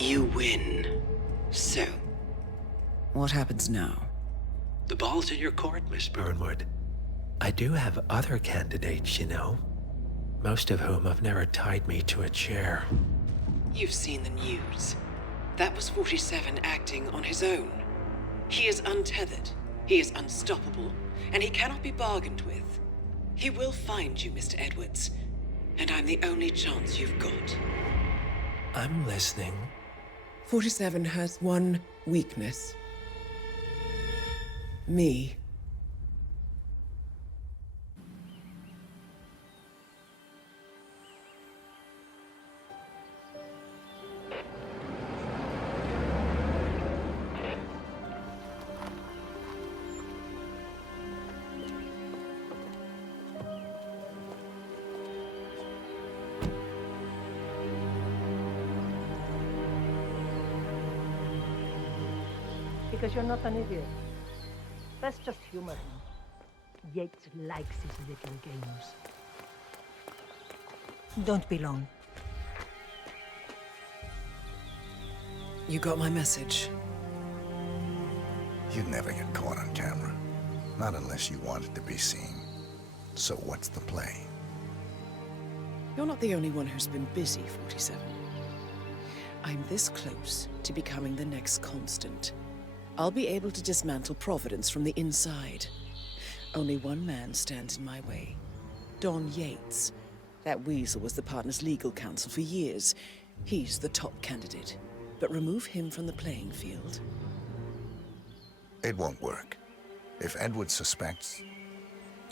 You win. So, what happens now? The ball's in your court, Miss Burnwood. I do have other candidates, you know. Most of whom have never tied me to a chair. You've seen the news. That was 47 acting on his own. He is untethered, he is unstoppable, and he cannot be bargained with. He will find you, Mr. Edwards, and I'm the only chance you've got. I'm listening. 47 has one weakness. Me. Because you're not an idiot. Let's just humor him. Yates likes his little games. Don't be long. You got my message. You'd never get caught on camera. Not unless you wanted to be seen. So what's the play? You're not the only one who's been busy, 47. I'm this close to becoming the next Constant. I'll be able to dismantle Providence from the inside. Only one man stands in my way. Don Yates. That weasel was the partner's legal counsel for years. He's the top candidate. But remove him from the playing field. It won't work. If Edward suspects...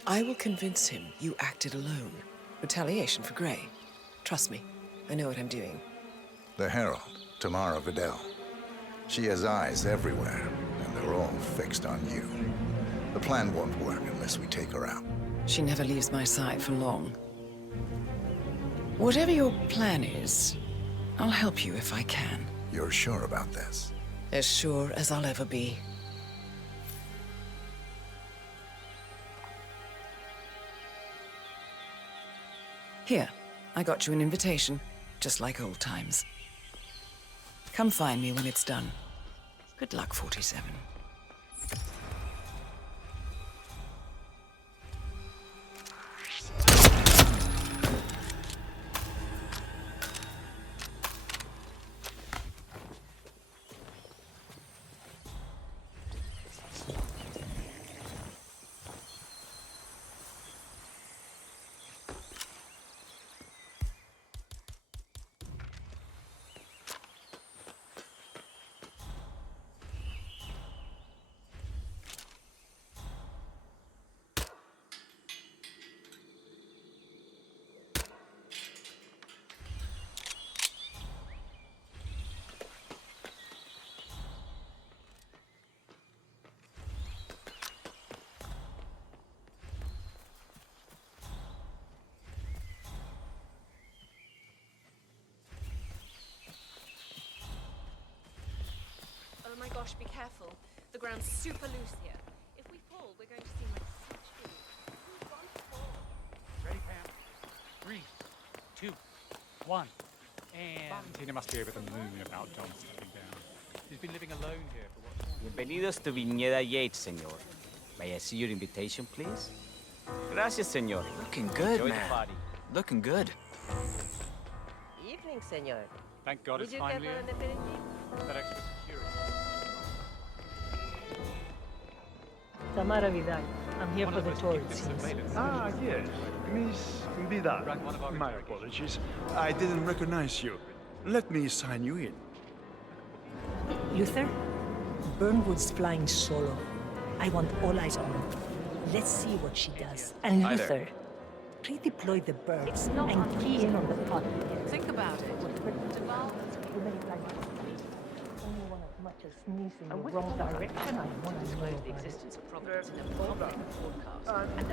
I will convince him you acted alone. Retaliation for Gray. Trust me, I know what I'm doing. The Herald, Tamara Vidal. She has eyes everywhere, and they're all fixed on you. The plan won't work unless we take her out. She never leaves my side for long. Whatever your plan is, I'll help you if I can. You're sure about this? As sure as I'll ever be. Here, I got you an invitation, just like old times. Come find me when it's done. Good luck, 47. Oh my gosh, be careful. The ground's super loose here. If we fall, we're going to seem like such fools. Who's gone to fall? Ready, Pam? 3, 2, 1. And Valentina must be over the moon about John stepping down. He's been living alone here for what? Bienvenidos to Viñeda Yates, señor. May I see your invitation, please? Gracias, señor. Looking good, Enjoy man. the party. Looking good. Evening, senor. Thank God Did it's you get finally her an aperitif? that extra security. Tamara Vidal. I'm here for the tourists. Ah, yes. Miss Vidal. My apologies. I didn't recognize you. Let me sign you in. Luther, Burnwood's flying solo. I want all eyes on her. Let's see what she does. And Hi there. Luther, redeploy the birds and key in on the pot. Think about it. Only one as much as sneezing the wrong direction. I want to know The about it. existence of Providence in a public broadcast. And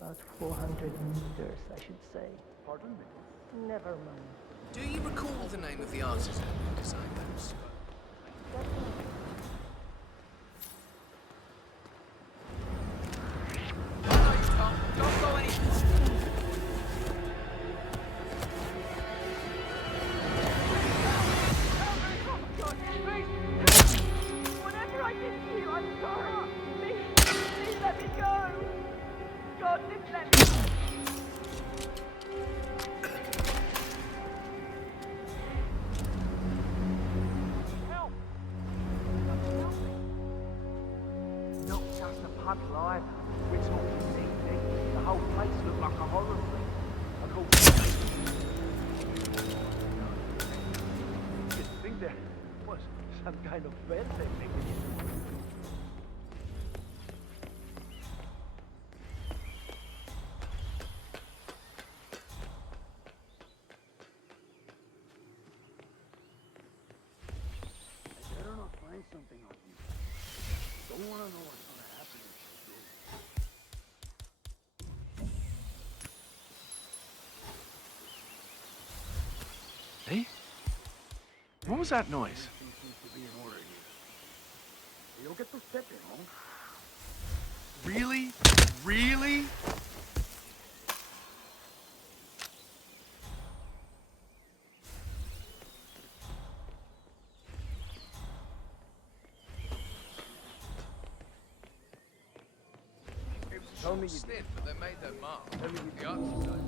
About 400 meters, I should say. Pardon me? Never mind. Do you recall the name of the artisan who designed those? Don't go any... Whatever I did to you, I'm sorry. Please let me go. God, just let me. Help! Not just a puddle either. We're talking deep. The whole place looked like a horror film. Of course. You'd think there was some kind of bell technique. I better not find something on you. Don't want to know what's going to happen if you do. What was that noise? Yo que tú sepas, ¿no? Really? Really? It was a Tell me short you stint, but they made their mark. Tell me you The arts died.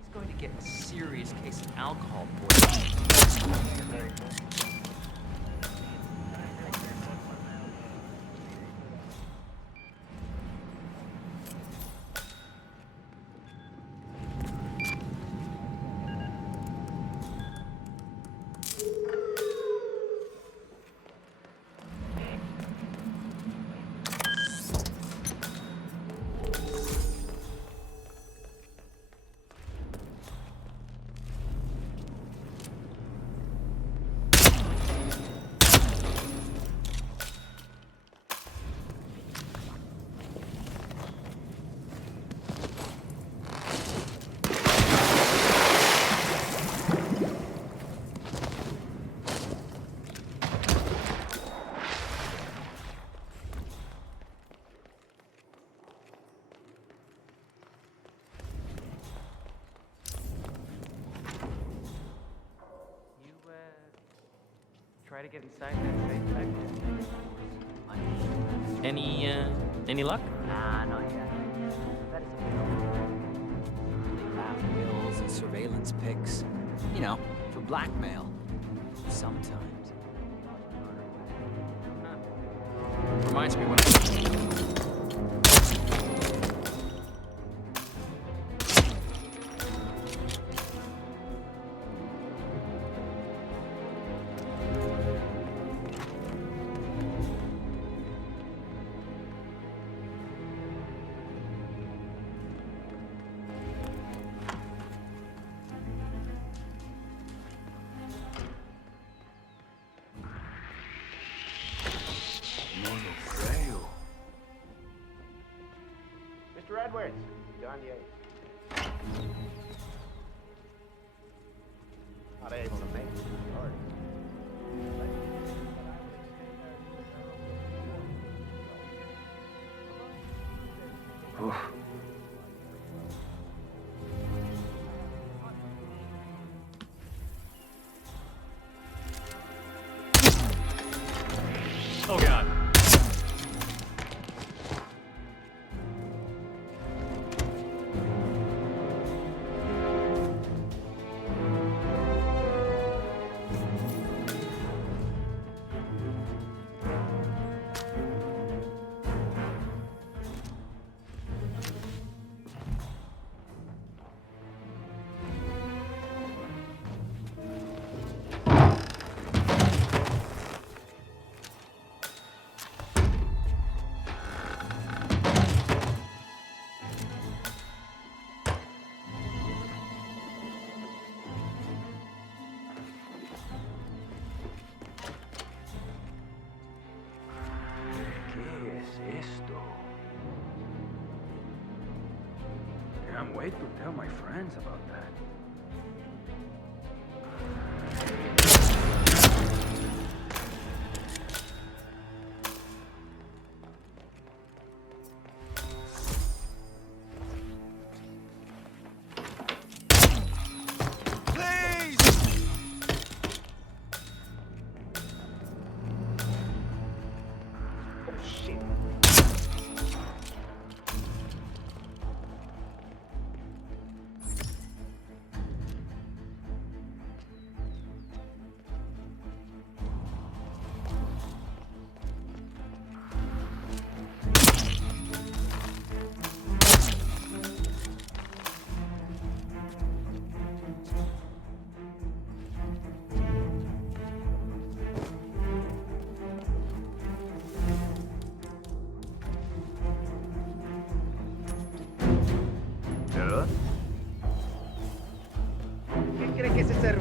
He's going to get a serious case of alcohol poisoning. Try to get inside that safe type. Any luck? Nah, not yet. That is a laugh bills and surveillance pics. You know, for blackmail. Sometimes. Reminds me when I... Mr. Edwards, John Yates. Not able to make it. Sorry. Oh God. Can't wait to tell my friends about that.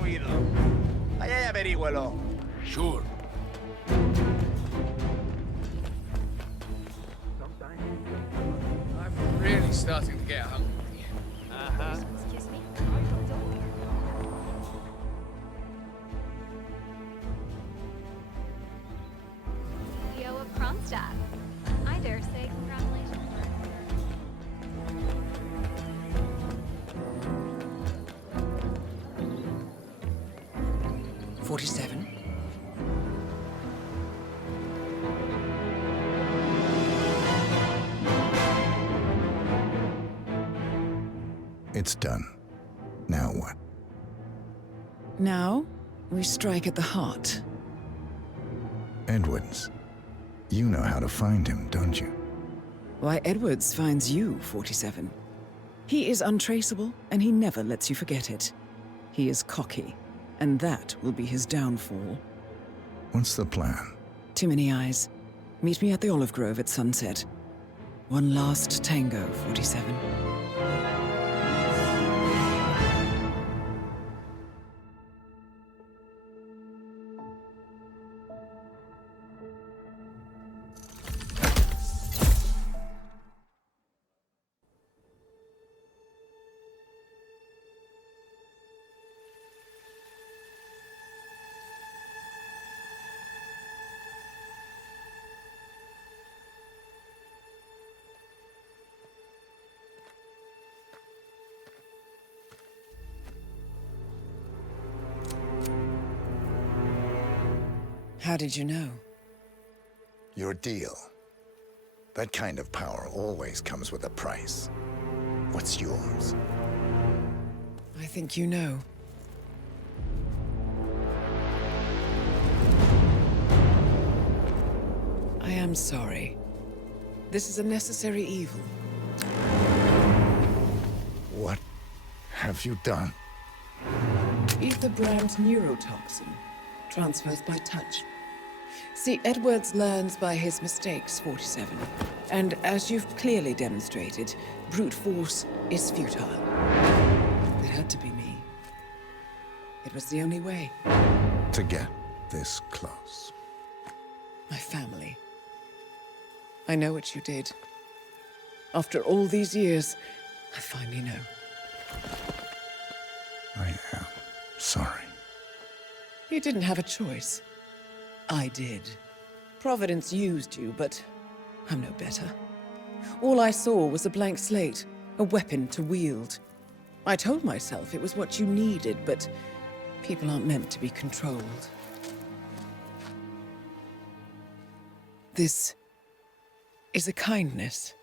oído. Vaya y averígüelo. Sure. I'm really starting to get hungry. Excuse me? CEO of Kronstadt. I dare say congratulations. 47. It's done. Now what? Now, we strike at the heart. Edwards. You know how to find him, don't you? Why, Edwards finds you, 47. He is untraceable, and he never lets you forget it. He is cocky, and that will be his downfall. What's the plan? Too many eyes. Meet me at the Olive Grove at sunset. One last tango, 47. How did you know? Your deal. That kind of power always comes with a price. What's yours? I think you know. I am sorry. This is a necessary evil. What have you done? Ether brand neurotoxin. Transfers by touch. See, Edwards learns by his mistakes, 47. And as you've clearly demonstrated, brute force is futile. It had to be me. It was the only way. To get this close. My family. I know what you did. After all these years, I finally know. I am sorry. You didn't have a choice. I did. Providence used you, but I'm no better. All I saw was a blank slate, a weapon to wield. I told myself it was what you needed, but people aren't meant to be controlled. This is a kindness.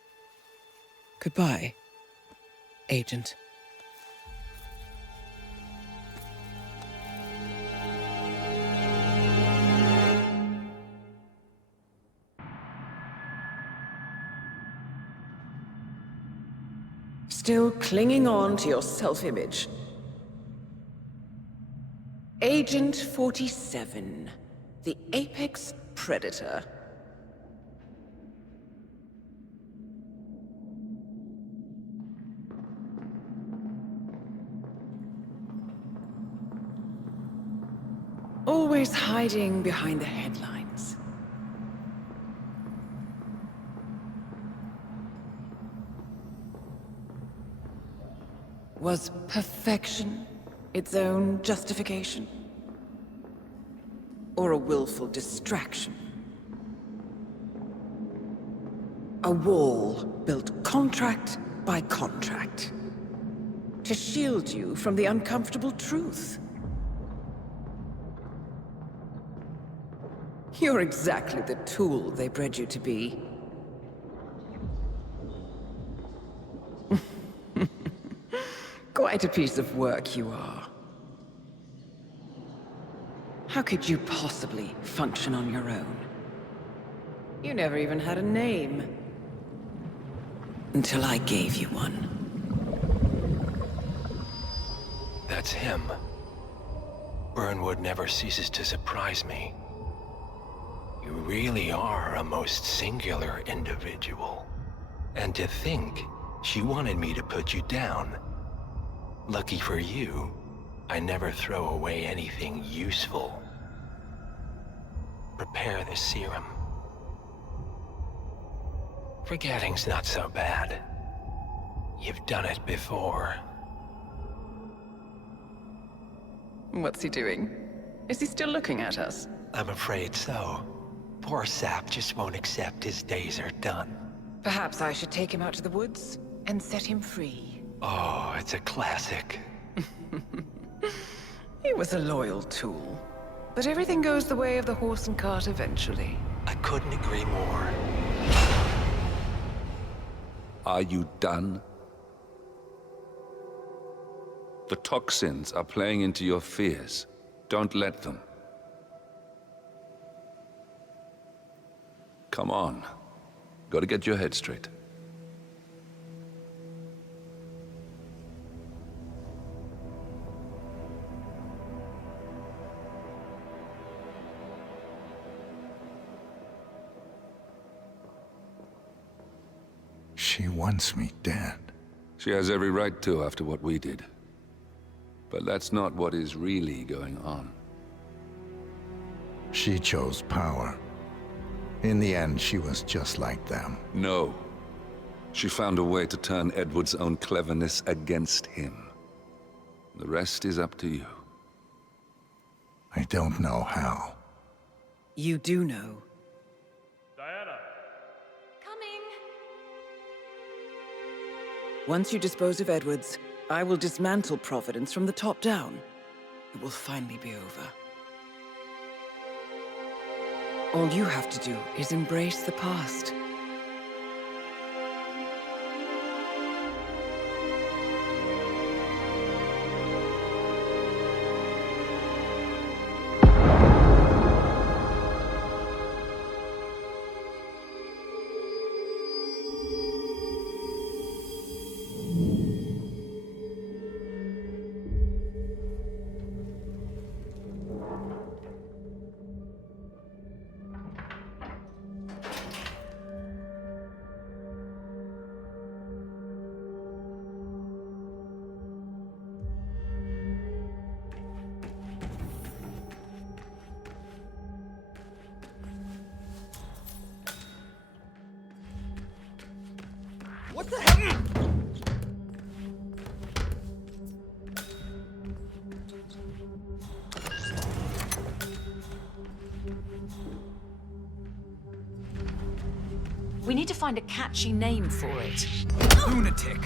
Goodbye, Agent. Still clinging on to your self-image. Agent 47, the apex predator. Always hiding behind the headlines. Was perfection its own justification? Or a willful distraction? A wall built contract by contract to shield you from the uncomfortable truth. You're exactly the tool they bred you to be. Quite a piece of work you are. How could you possibly function on your own? You never even had a name. Until I gave you one. That's him. Burnwood never ceases to surprise me. You really are a most singular individual. And to think she wanted me to put you down. Lucky for you, I never throw away anything useful. Prepare the serum. Forgetting's not so bad. You've done it before. What's he doing? Is he still looking at us? I'm afraid so. Poor sap just won't accept his days are done. Perhaps I should take him out to the woods and set him free. Oh, it's a classic. He was a loyal tool. But everything goes the way of the horse and cart eventually. I couldn't agree more. Are you done? The toxins are playing into your fears. Don't let them. Come on. Gotta get your head straight. She wants me dead. She has every right to after what we did. But that's not what is really going on. She chose power. In the end, she was just like them. No. She found a way to turn Edward's own cleverness against him. The rest is up to you. I don't know how. You do know. Diana! Coming! Once you dispose of Edwards, I will dismantle Providence from the top down. It will finally be over. All you have to do is embrace the past. What the hell? We need to find a catchy name for it. Lunatic.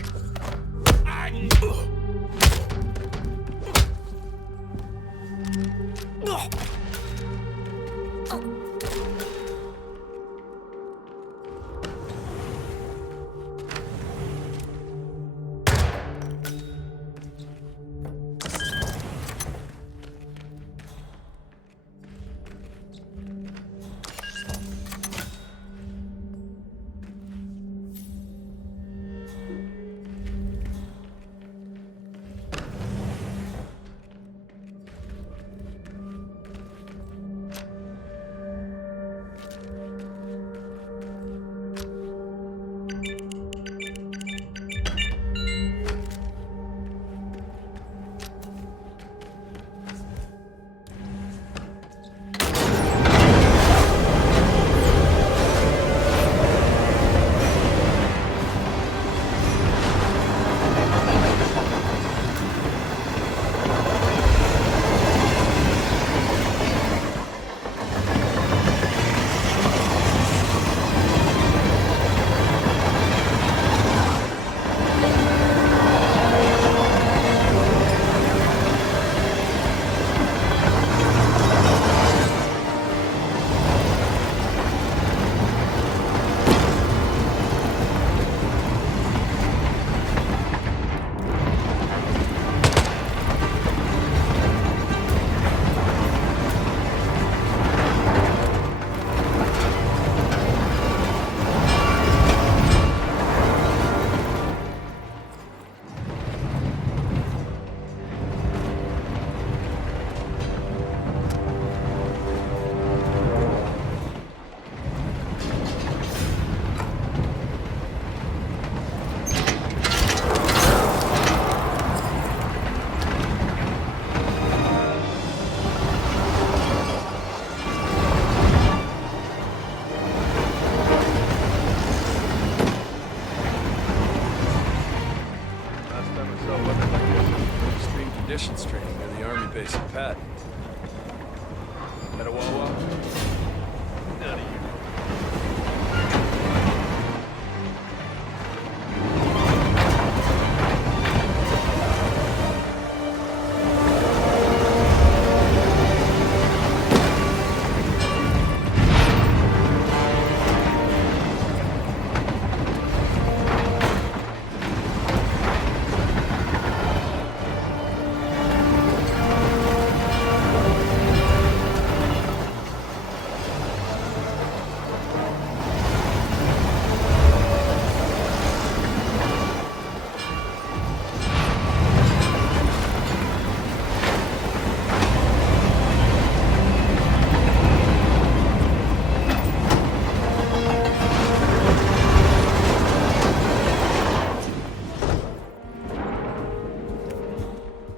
electrician's training near the army base in Patton. At a Wawa? None of you.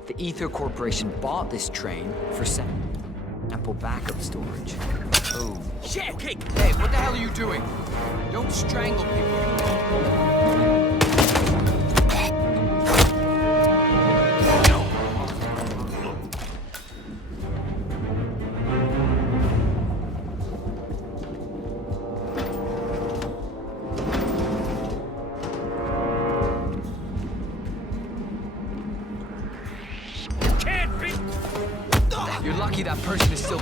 The Ether Corporation bought this train for ample backup storage. Oh. Shit! Okay, hey, what the hell are you doing? Don't strangle people. You're lucky that person is still...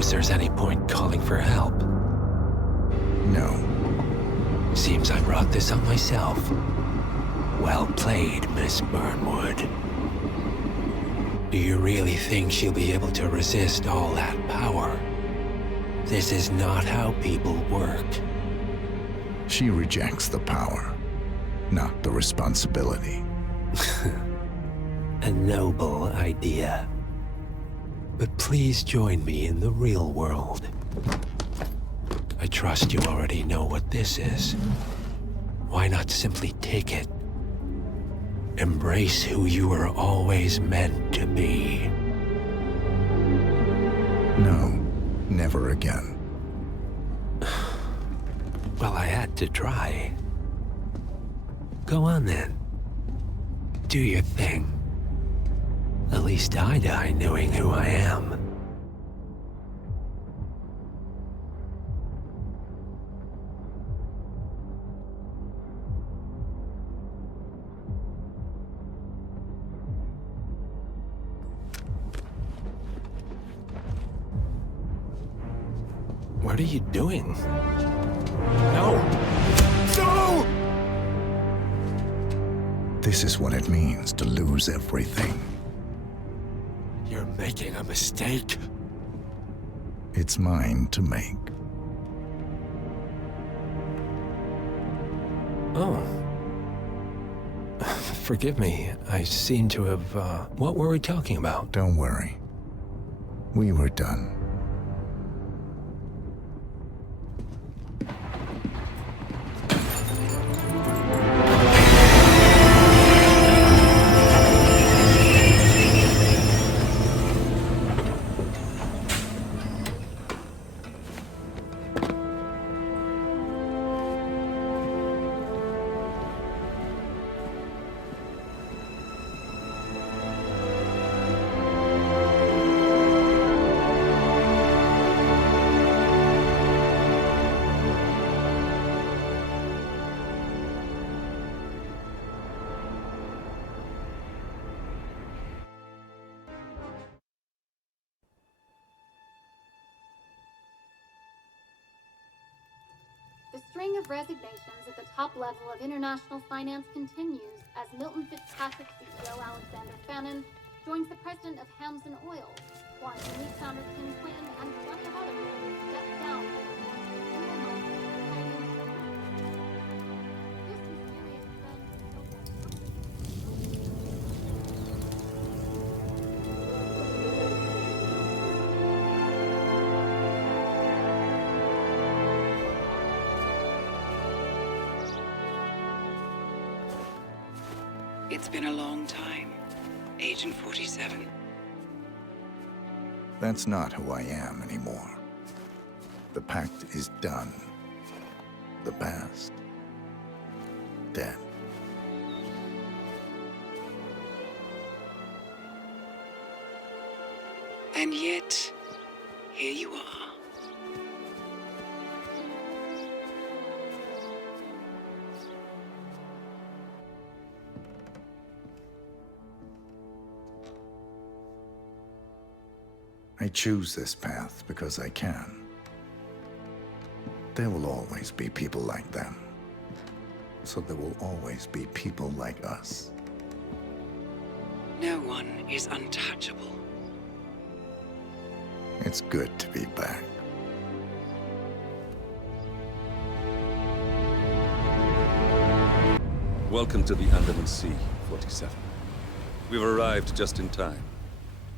suppose there's any point calling for help. No. Seems I brought this on myself. Well played, Miss Burnwood. Do you really think she'll be able to resist all that power? This is not how people work. She rejects the power, not the responsibility. A noble idea. But please join me in the real world. I trust you already know what this is. Why not simply take it? Embrace who you were always meant to be. No, never again. Well, I had to try. Go on then. Do your thing. At least I die knowing who I am. What are you doing? No! No! This is what it means to lose everything. You're making a mistake. It's mine to make. Oh. Forgive me. I seem to have, what were we talking about? Don't worry. We were done. The string of resignations at the top level of international finance continues as Milton Fitzpatrick CEO Alexander Fannin joins the president of Hamson Oil, Quantum Leap founder Tim Quinn, and plenty of others step down. It's been a long time, Agent 47. That's not who I am anymore. The pact is done. The past, dead. And yet, here you are. I choose this path because I can. There will always be people like them. So there will always be people like us. No one is untouchable. It's good to be back. Welcome to the Andaman Sea, 47. We've arrived just in time.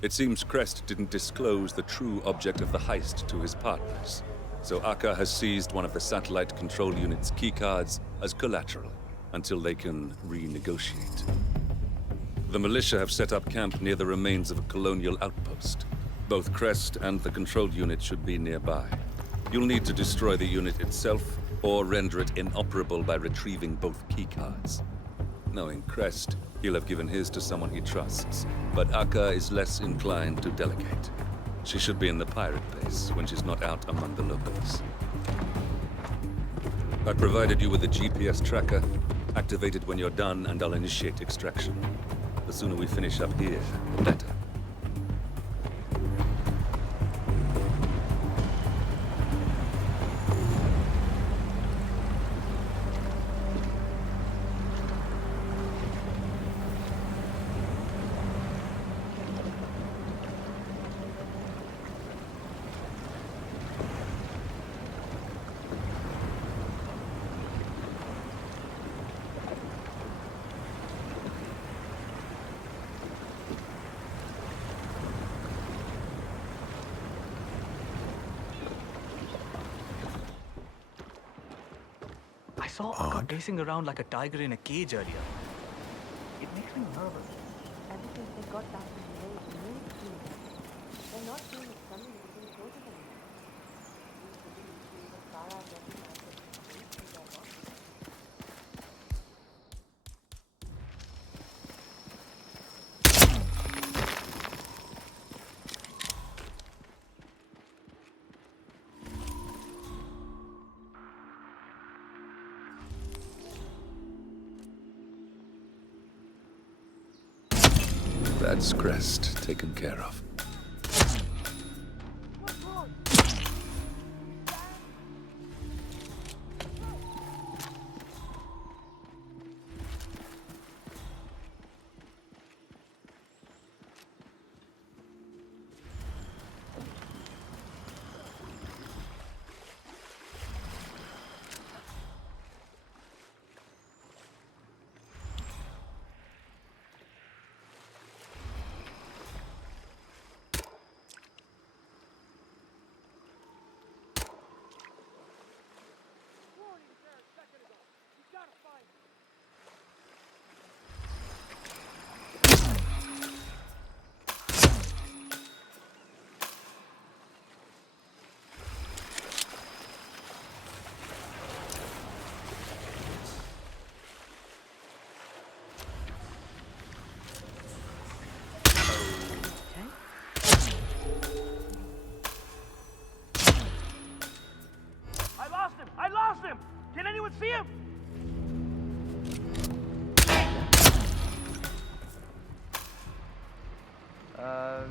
It seems Crest didn't disclose the true object of the heist to his partners, so Akka has seized one of the satellite control unit's keycards as collateral until they can renegotiate. The militia have set up camp near the remains of a colonial outpost. Both Crest and the control unit should be nearby. You'll need to destroy the unit itself or render it inoperable by retrieving both keycards. Knowing Crest, he'll have given his to someone he trusts, but Akka is less inclined to delegate. She should be in the pirate base when she's not out among the locals. I provided you with a GPS tracker. Activate it when you're done and I'll initiate extraction. The sooner we finish up here, the better. saw Akka pacing around like a tiger in a cage earlier. It makes me nervous. Ever since they got back to the road, the news team, they're not seeing it coming to be closer than me. Used to be even Sarah recognized it from their box. That's Crest taken care of. I lost him! Can anyone see him? I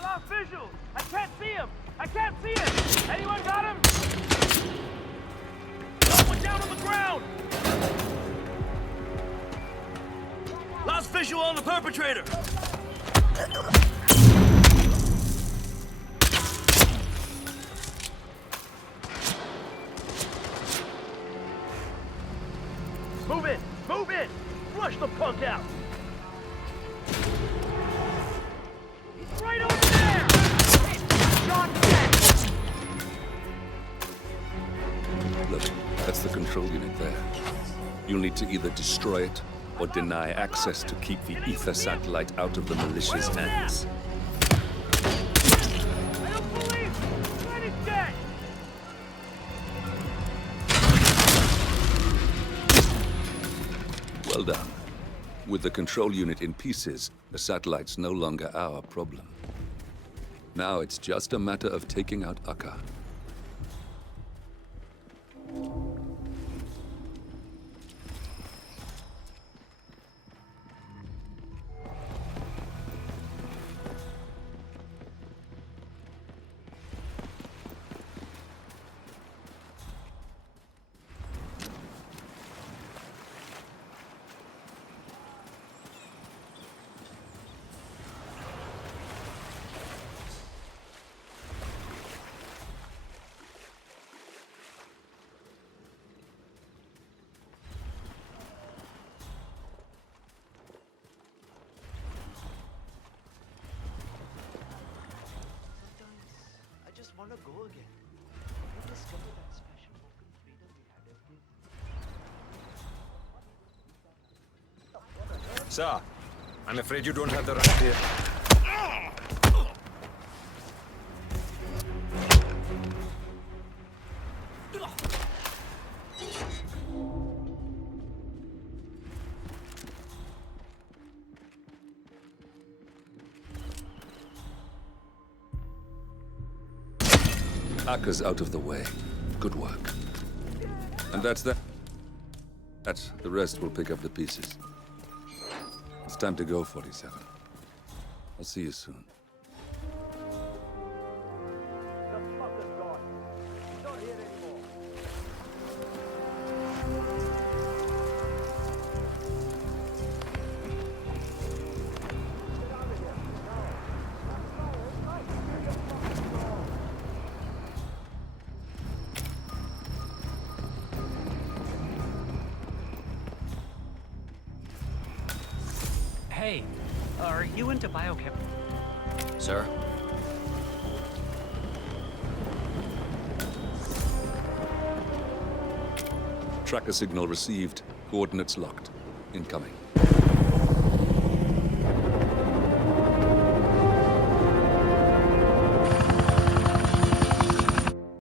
lost visual! I can't see him! I can't see him! Anyone got him? Someone down on the ground! Lost visual on the perpetrator! Move in! Move in! Flush the punk out! He's right over there! John Kent! Look, that's the control unit there. You'll need to either destroy it or deny access to keep the ether satellite out of the malicious hands. I don't believe Glenn is dead! Well done. With the control unit in pieces, the satellite's no longer our problem. Now it's just a matter of taking out Akka. I just want to go again. We discovered that special token freedom we had every... Sir, I'm afraid you don't have the right here. Akka's out of the way. Good work. And that's that. The rest will pick up the pieces. It's time to go, 47. I'll see you soon. Hey, are you into biochem? Sir? Tracker signal received. Coordinates locked. Incoming.